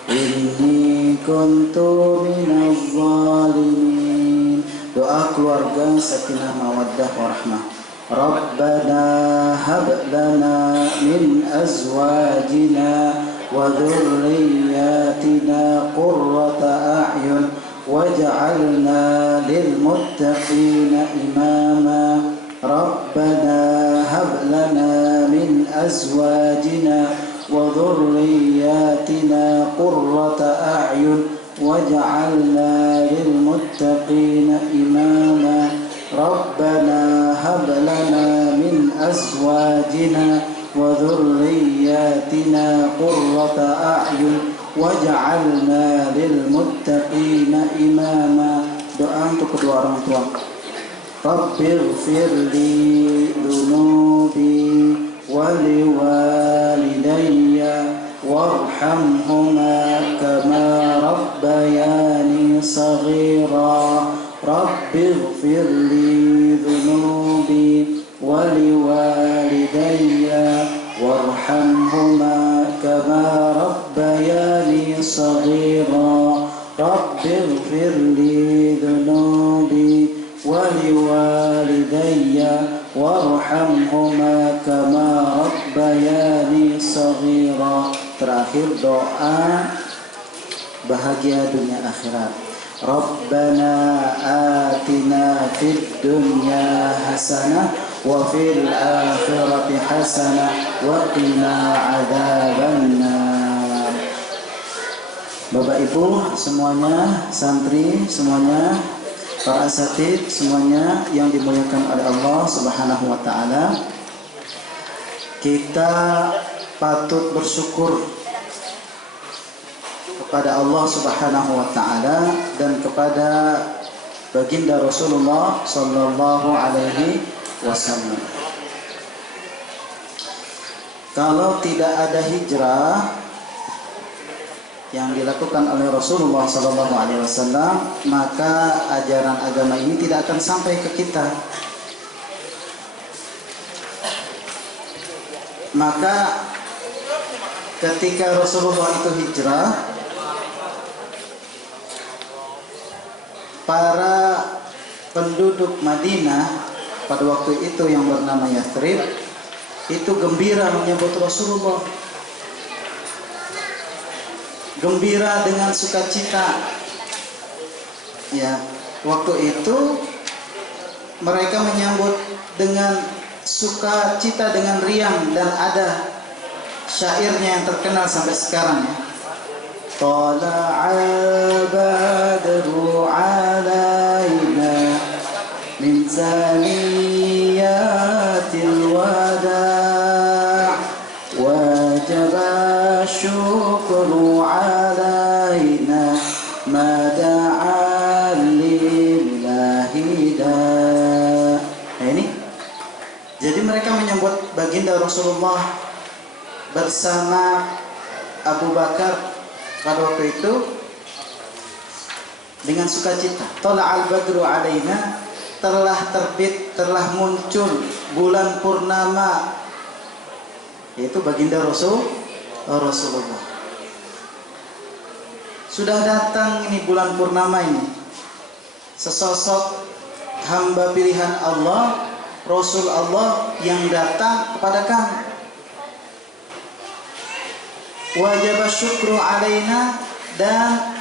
inni kuntu minaz zalimin. Doa keluarga sakinah mawaddah warahmah. Rabbana hab lana min azwajina wa dhurriyyatina qurrata a'yun waj'alna lil muttaqina imama. Rabbana hab lana min azwajina wa dhurriyyatina qurrata a'yun waj'alna lil muttaqina imama. Rabbana hab lana min azwajina wa dhurriyyatina qurrata a'yun waj'alna lil muttaqina imama. Doa untuk kedua orang tua. Rabbighfir li dhunubi wa liwalidayya warhamhuma kama rabbayani saghira. Rabbighfir li dhunubi wa liwalidayya warhamhuma kama rabbayani saghira. Rabbighfir li dhunubi wa liwalidayya warhamhuma kama rabbayani saghira. Terakhir doa bahagia dunia akhirat. Rabbana atina fid dunya hasanah wa fil akhirati hasanah wa qina adzabannar. Bapak Ibu semuanya, santri semuanya, para asatidz semuanya yang dimuliakan oleh Allah Subhanahu wa taala. Kita patut bersyukur kepada Allah Subhanahu wa taala dan kepada baginda Rasulullah sallallahu alaihi wasallam. Kalau tidak ada hijrah yang dilakukan oleh Rasulullah sallallahu alaihi wasallam, maka ajaran agama ini tidak akan sampai ke kita. Maka ketika Rasulullah itu hijrah, para penduduk Madinah pada waktu itu yang bernama Yathrib itu gembira menyambut Rasulullah, gembira dengan sukacita. Ya, waktu itu mereka menyambut dengan sukacita, dengan riang, dan ada syairnya yang terkenal sampai sekarang ya. Tala'al badru alaina min saniyatil wada' wajaba syukru alaina ma da'a lillahi da'. Nah ini, jadi mereka menyambut baginda Rasulullah bersama Abu Bakar pada waktu itu dengan sukacita. Tala'al badru alaina telah terbit, telah muncul bulan purnama, yaitu baginda Rasulullah. Sudah datang ini bulan purnama ini, sesosok hamba pilihan Allah, Rasul Allah yang datang kepada kami. Wajib syukru alaina, dan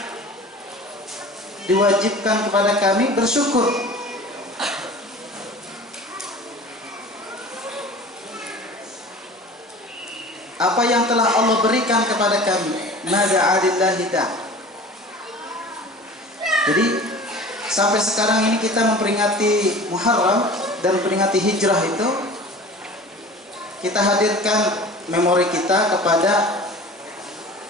diwajibkan kepada kami bersyukur. Apa yang telah Allah berikan kepada kami. Mada adillahi da. Jadi sampai sekarang ini kita memperingati Muharram dan memperingati hijrah itu, kita hadirkan memori kita kepada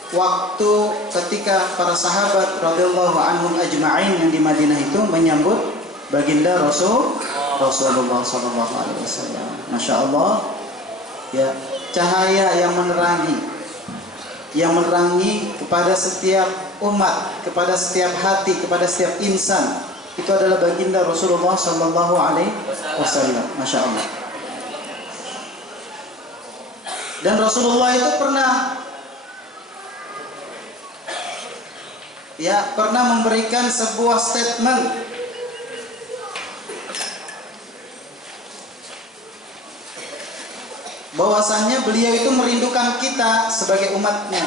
waktu ketika para sahabat radhiyallahu anhum ajma'in yang di Madinah itu menyambut baginda Rasulullah sallallahu alaihi wasallam. Masya Allah, ya, cahaya yang menerangi kepada setiap umat, kepada setiap hati, kepada setiap insan, itu adalah baginda Rasulullah sallallahu alaihi wasallam. Masya Allah. Dan Rasulullah itu pernah memberikan sebuah statement bahwasannya beliau itu merindukan kita sebagai umatnya.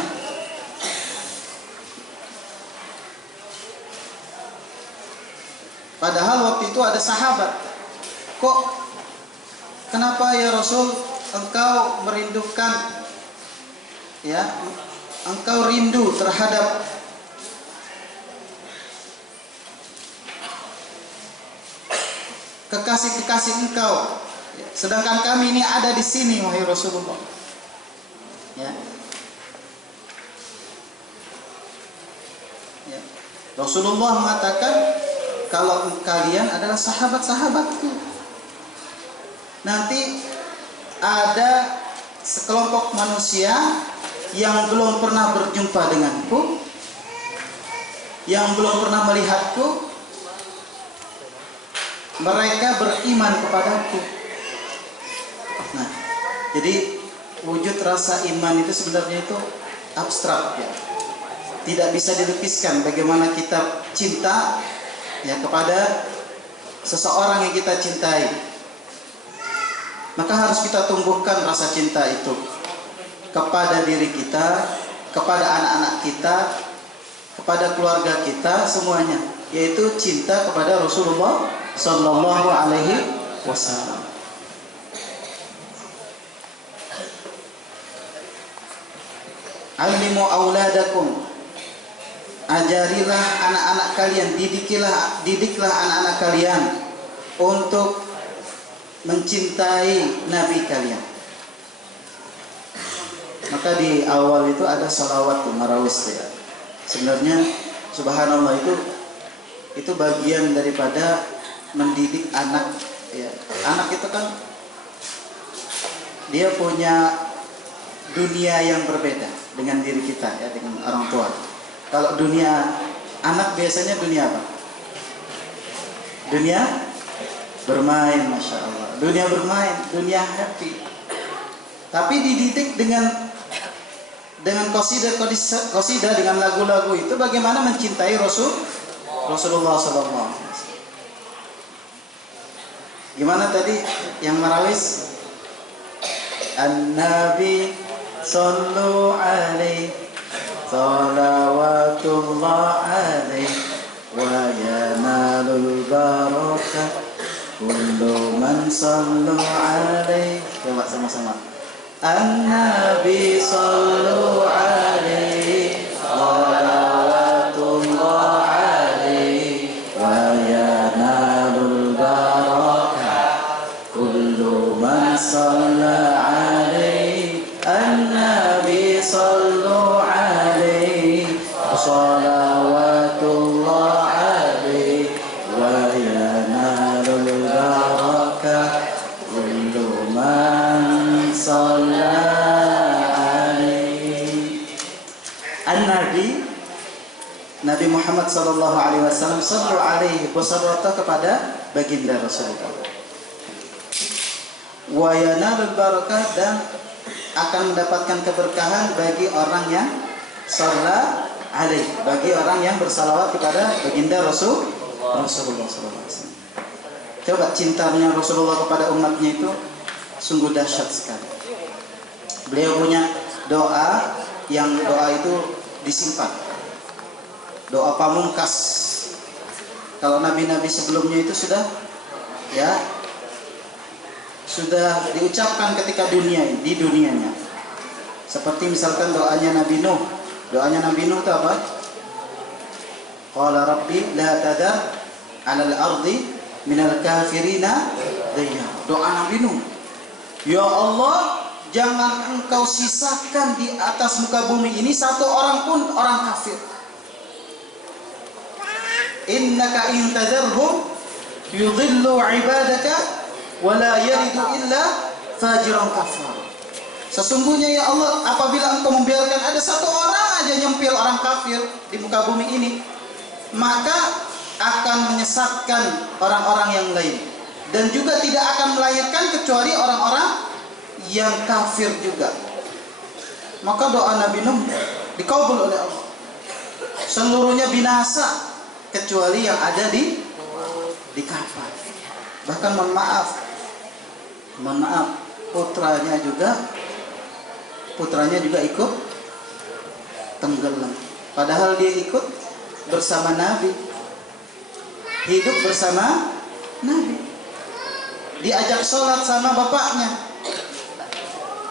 Padahal waktu itu ada sahabat, kok kenapa ya Rasul engkau merindukan, ya, engkau rindu terhadap kekasih-kekasih engkau, sedangkan kami ini ada di sini, wahai Rasulullah. Ya. Ya. Rasulullah mengatakan, kalau kalian adalah sahabat-sahabatku, nanti ada sekelompok manusia yang belum pernah berjumpa denganku, yang belum pernah melihatku, mereka beriman kepadaku. Nah, jadi wujud rasa iman itu sebenarnya itu abstrak, ya. Tidak bisa dilukiskan bagaimana kita cinta, ya, kepada seseorang yang kita cintai. Maka harus kita tumbuhkan rasa cinta itu kepada diri kita, kepada anak-anak kita, kepada keluarga kita, semuanya, yaitu cinta kepada Rasulullah sallallahu alaihi wasallam. Alimu auladakum, ajarilah anak-anak kalian, didiklah anak-anak kalian untuk mencintai Nabi kalian. Maka di awal itu ada salawat marawis, ya. Sebenarnya subhanallah itu bagian daripada mendidik anak, ya. Anak itu kan dia punya dunia yang berbeda dengan diri kita, ya, dengan orang tua. Kalau dunia anak biasanya dunia apa? Dunia bermain, masya Allah. Dunia bermain, dunia happy. Tapi dididik dengan qasidah, dengan lagu-lagu itu bagaimana mencintai Rasulullah SAW. Gimana tadi yang marawis? An-Nabi sallu alaihi salawatullah alaihi wa yanalul barakah kullu man sallu alaihi. Coba sama-sama. An-Nabi sallu alaihi salawatullah alaihi wa yanalul barakah kullu man salla alaihi. An-Nabi sallu alaihi salawatullah alaihi wa yanalul barakah kullu man salla alaihi. An-Nabi Nabi Muhammad sallallahu alaihi wasallam, sallu alaihi wasallata kepada baginda Rasulullah. Wa yanalul barakah, dan akan mendapatkan keberkahan bagi orang yang shalla alaihi, bagi orang yang bersalawat kepada baginda Rasulullah sallallahu alaihi wasallam. Coba cintanya Rasulullah kepada umatnya itu sungguh dahsyat sekali. Beliau punya doa yang doa itu disimpan. Doa pamungkas. Kalau nabi-nabi sebelumnya itu sudah diucapkan ketika di dunianya. Seperti misalkan doanya Nabi Nuh. Doanya Nabi Nuh itu apa? Qala rabbi la tadar 'alal ardi minal kafirina dayya. Doa Nabi Nuh. Ya Allah, jangan engkau sisakan di atas muka bumi ini satu orang pun orang kafir. Innaka in tadharhum yudhillu ibadaka wa la yalidu illa fajiran kafar. Sesungguhnya ya Allah, apabila engkau membiarkan ada satu orang aja nyempil orang kafir di muka bumi ini, maka akan menyesatkan orang-orang yang lain, dan juga tidak akan melahirkan kecuali orang-orang yang kafir juga. Maka doa Nabi Nuh dikabul oleh Allah. Seluruhnya binasa kecuali yang ada di kapal. Bahkan mohon maaf, putranya juga ikut tenggelam. Padahal dia ikut bersama Nabi, hidup bersama Nabi, diajak sholat sama bapaknya,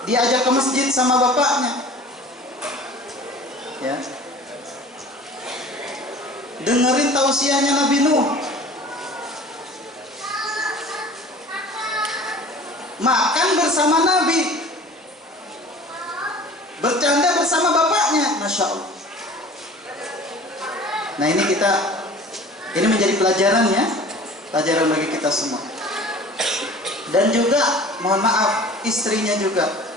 diajak ke masjid sama bapaknya, ya. Dengerin tausiahnya Nabi Nuh. Makan bersama Nabi, bercanda bersama bapaknya, Masya Allah. Nah ini menjadi pelajaran bagi kita semua. Dan juga mohon maaf, istrinya juga.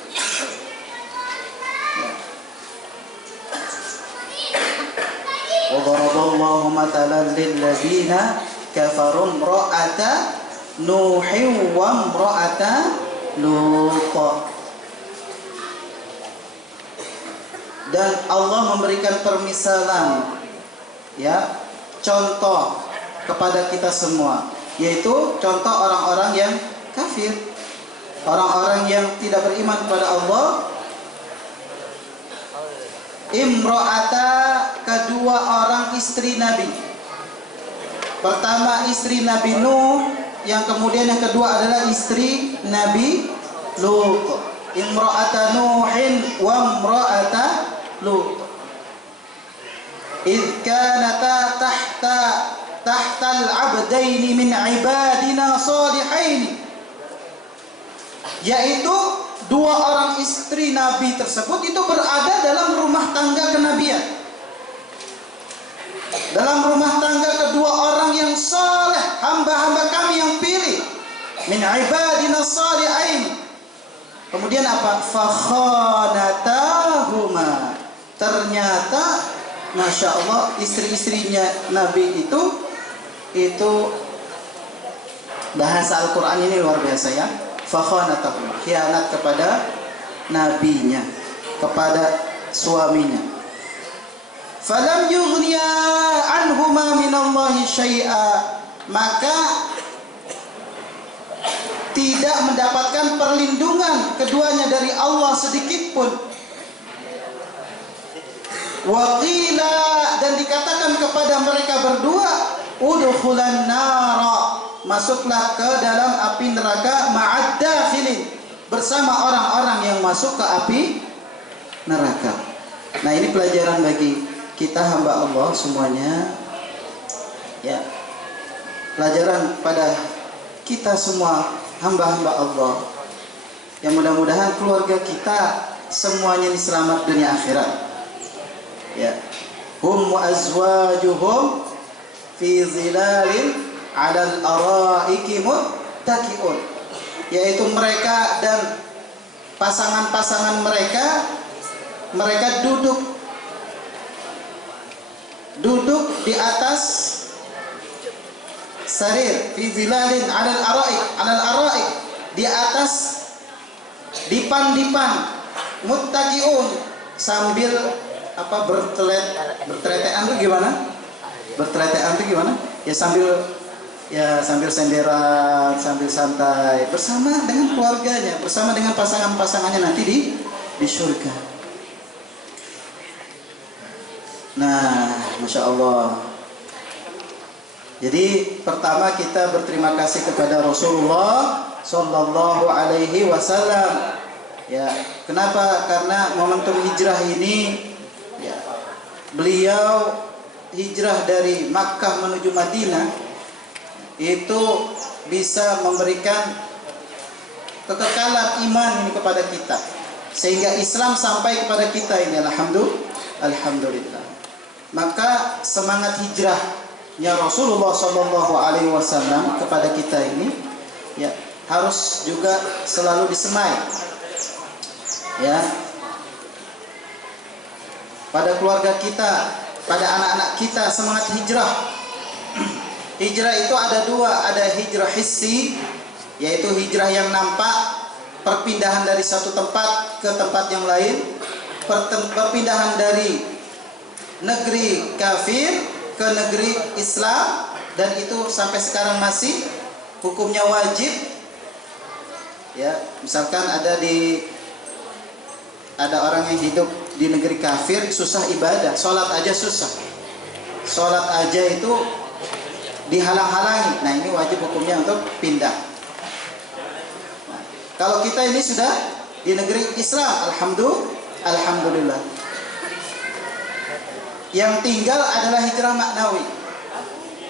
Wa daraballahu matalan lil ladzina kafaru imra'ata Nuhin wa imra'ata Lut. Dan Allah memberikan permisalan, ya, contoh kepada kita semua, yaitu contoh orang-orang yang kafir, orang-orang yang tidak beriman kepada Allah. Imra'ata, kedua orang istri Nabi. Pertama istri Nabi Nuh, yang kemudian yang kedua adalah istri Nabi Lut. Imra'ata Nuhin wa imra'ata Lut. Idh kanata tahtal abdaini min ibadina salihaini, yaitu dua orang istri Nabi tersebut itu berada dalam rumah tangga kenabian, dalam rumah tangga kedua orang yang saleh, hamba-hamba kami yang pilih, min ibadina salihaini. Kemudian apa? Fakhanatahuma. Ternyata Masya Allah, istri-istrinya Nabi itu bahasa Al-Quran ini luar biasa, ya. Fakhanatahuma, khianat kepada nabinya, kepada suaminya. Falam yughniya anhuma minallahi syai'a, maka tidak mendapatkan perlindungan keduanya dari Allah sedikit pun. Waqila, dan dikatakan kepada mereka berdua, udkhulan nara, masuklah ke dalam api neraka, ma'ad dakhilin, bersama orang-orang yang masuk ke api neraka. Nah ini pelajaran bagi kita hamba Allah semuanya, ya, pelajaran pada kita semua hamba-hamba Allah, yang mudah-mudahan keluarga kita semuanya selamat dunia akhirat. Ya, hum wa azwajuhum fi zilalin 'alal araiki muttaqiun, yaitu mereka dan pasangan-pasangan mereka duduk duduk di atas sarir, fi zilalin 'alal araik, di atas dipan-dipan, muttaqiun, sambil apa berteletean tuh gimana? Berteletean tuh gimana? Ya sambil senderan, sambil santai bersama dengan keluarganya, bersama dengan pasangan-pasangannya nanti di surga. Nah, Masya Allah. Jadi pertama kita berterima kasih kepada Rasulullah Sallallahu Alaihi Wasallam. Ya, kenapa? Karena momentum hijrah ini, ya, beliau hijrah dari Makkah menuju Madinah itu bisa memberikan kekekalan iman ini kepada kita, sehingga Islam sampai kepada kita ini. Alhamdulillah. Maka semangat hijrahnya Rasulullah Sallallahu Alaihi Wasallam kepada kita ini, ya, harus juga selalu disemai, ya, pada keluarga kita, pada anak-anak kita. Semangat hijrah. Hijrah itu ada dua, ada hijrah hissi, yaitu hijrah yang nampak, perpindahan dari satu tempat ke tempat yang lain, perpindahan dari negeri kafir ke negeri Islam, dan itu sampai sekarang masih hukumnya wajib. Ya, misalkan ada orang yang hidup di negeri kafir, susah ibadah, sholat aja susah, sholat aja itu dihalang-halangi. Nah, ini wajib hukumnya untuk pindah. Nah, kalau kita ini sudah di negeri Islam, alhamdulillah. Yang tinggal adalah hijrah maknawi,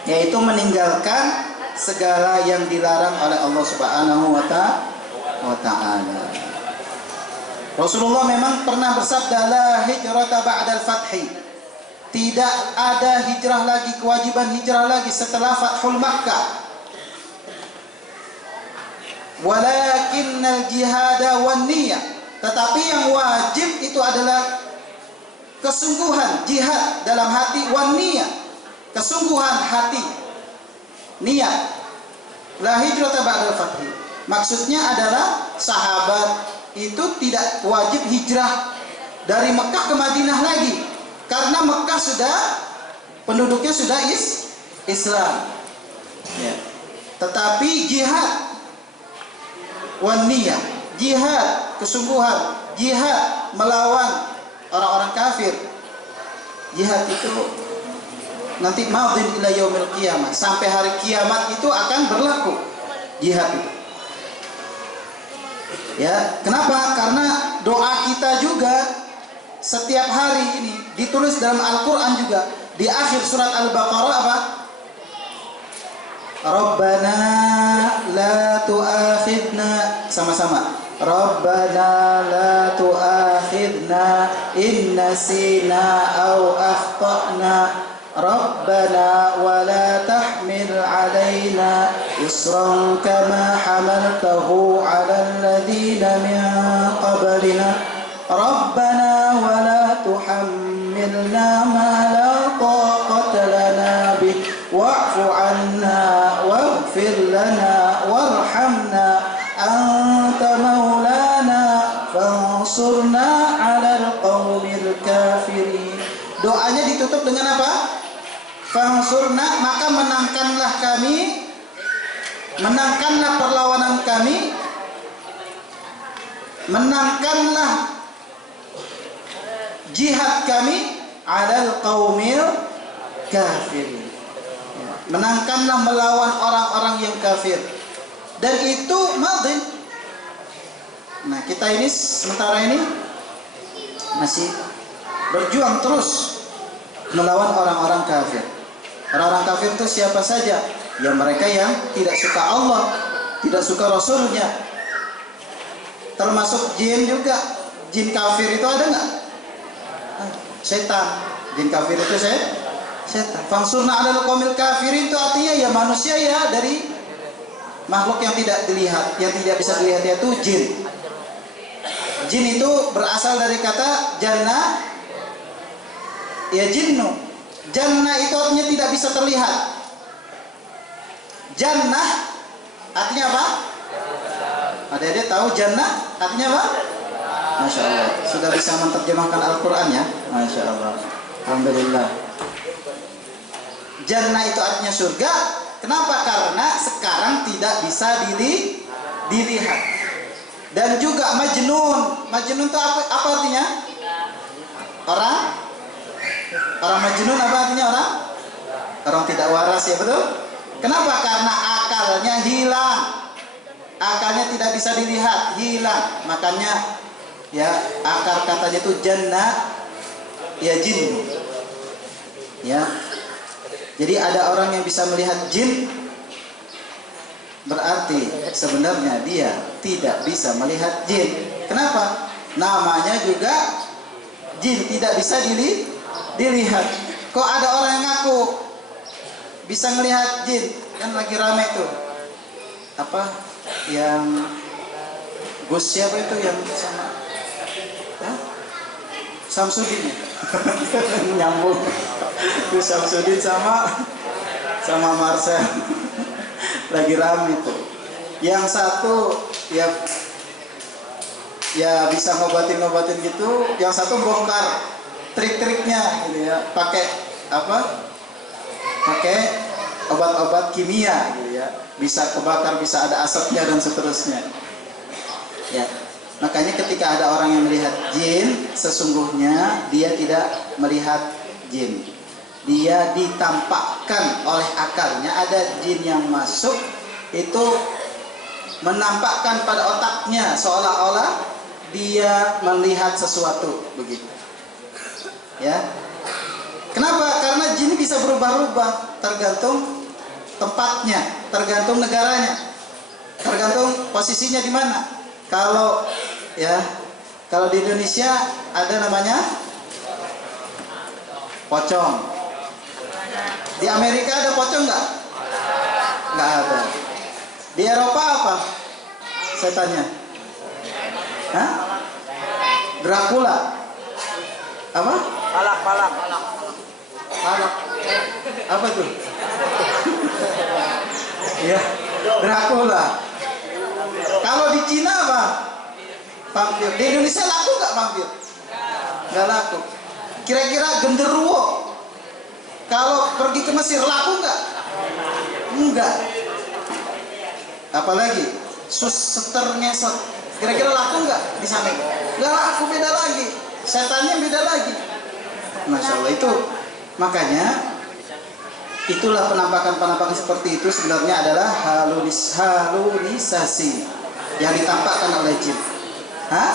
yaitu meninggalkan segala yang dilarang oleh Allah Subhanahu wa ta'ala. Rasulullah memang pernah bersabda, la hijrata ba'dal fathi. Tidak ada hijrah lagi, kewajiban hijrah lagi setelah Fathul Makkah. Walakinnal jihada wan niyah. Tetapi yang wajib itu adalah kesungguhan, jihad dalam hati, wan niyah, kesungguhan hati, niat. La hijrata ba'dal fathi. Maksudnya adalah sahabat itu tidak wajib hijrah dari Mekah ke Madinah lagi, karena Mekah sudah penduduknya sudah Islam. Ya. Tetapi jihad wan niyah, jihad kesungguhan, jihad melawan orang-orang kafir. Jihad itu nanti madin ila yaumil qiyamah, sampai hari kiamat itu akan berlaku jihad itu. Ya, kenapa? Karena doa kita juga setiap hari ini ditulis dalam Al-Qur'an juga. Di akhir surat Al-Baqarah apa? Rabbana la tu'akhidna, sama-sama. Rabbana la tu'akhidna in nasina aw akhtana. Rabbana wa la tahmil alaina isran kama hamaltahu ala alladhina min qablina. Rabbana wa la tuhammilna ma la taqata lana bih wa'fu 'anna waghfir lana warhamna anta maulana fansurna 'alal qaumil kafirin. Doanya ditutup dengan apa? Fansurna, maka menangkanlah kami, menangkanlah perlawanan kami, menangkanlah jihad kami, alal qaumil kafirin. Menangkanlah melawan orang-orang yang kafir. Dan itu madin. Nah, kita ini sementara ini masih berjuang terus melawan orang-orang kafir. Orang-orang kafir itu siapa saja? Ya, mereka yang tidak suka Allah, tidak suka Rasulnya. Termasuk jin juga. Jin kafir itu ada nggak? Setan. Jin kafir itu setan. Fansurna 'alal qaumil kafirin itu artinya ya manusia, ya, dari makhluk yang tidak dilihat, yang tidak bisa dilihat, yaitu jin. Jin itu berasal dari kata jannah, ya jinnu. Jannah itu artinya tidak bisa terlihat. Jannah artinya apa? Adik-adik tahu jannah artinya apa? Masya Allah, sudah bisa menerjemahkan Al-Quran ya? Masya Allah, alhamdulillah. Jannah itu artinya surga. Kenapa? Karena sekarang tidak bisa dilihat. Dan juga majnun. Majnun itu apa artinya? Orang majnun apa artinya orang? Orang tidak waras, ya betul? Kenapa? Karena akalnya hilang. Akalnya tidak bisa dilihat, hilang. Makanya ya akar katanya itu jannah ya jin. Ya. Jadi ada orang yang bisa melihat jin, berarti sebenarnya dia tidak bisa melihat jin. Kenapa? Namanya juga jin, tidak bisa dilihat. Kok ada orang yang ngaku bisa melihat jin? Kan lagi ramai tuh. Apa yang Gus siapa itu yang sama? Hah? Samsudin. Nyambung. Gus Samsudin sama Marcel. Lagi ramai tuh. Yang satu ya bisa ngobatin gitu, yang satu bongkar trik-triknya gitu ya, pakai apa? Pakai obat-obat kimia gitu ya. Bisa kebakar, bisa ada asapnya dan seterusnya. Ya. Makanya ketika ada orang yang melihat jin, sesungguhnya dia tidak melihat jin. Dia ditampakkan oleh akalnya, ada jin yang masuk itu menampakkan pada otaknya seolah-olah dia melihat sesuatu begitu. Ya. Kenapa? Karena jin bisa berubah-ubah tergantung tempatnya, tergantung negaranya, tergantung posisinya di mana. Kalau di Indonesia ada namanya pocong. Di Amerika ada pocong nggak? Nggak ada. Di Eropa apa? Setannya? Hah? Dracula. Apa? Palak. Apa tuh? Ya, Dracula. Kalau di Cina apa? Vampir. Di Indonesia laku nggak vampir? Nggak laku. Kira-kira genderuwo kalau pergi ke Mesir laku nggak? Enggak. Apalagi suster ngesot, kira-kira laku nggak di sana? Nggak laku, beda lagi. Setannya beda lagi. Masya Allah, itu makanya itulah penampakan seperti itu sebenarnya adalah halunisasi yang ditampakkan oleh jin. Hah?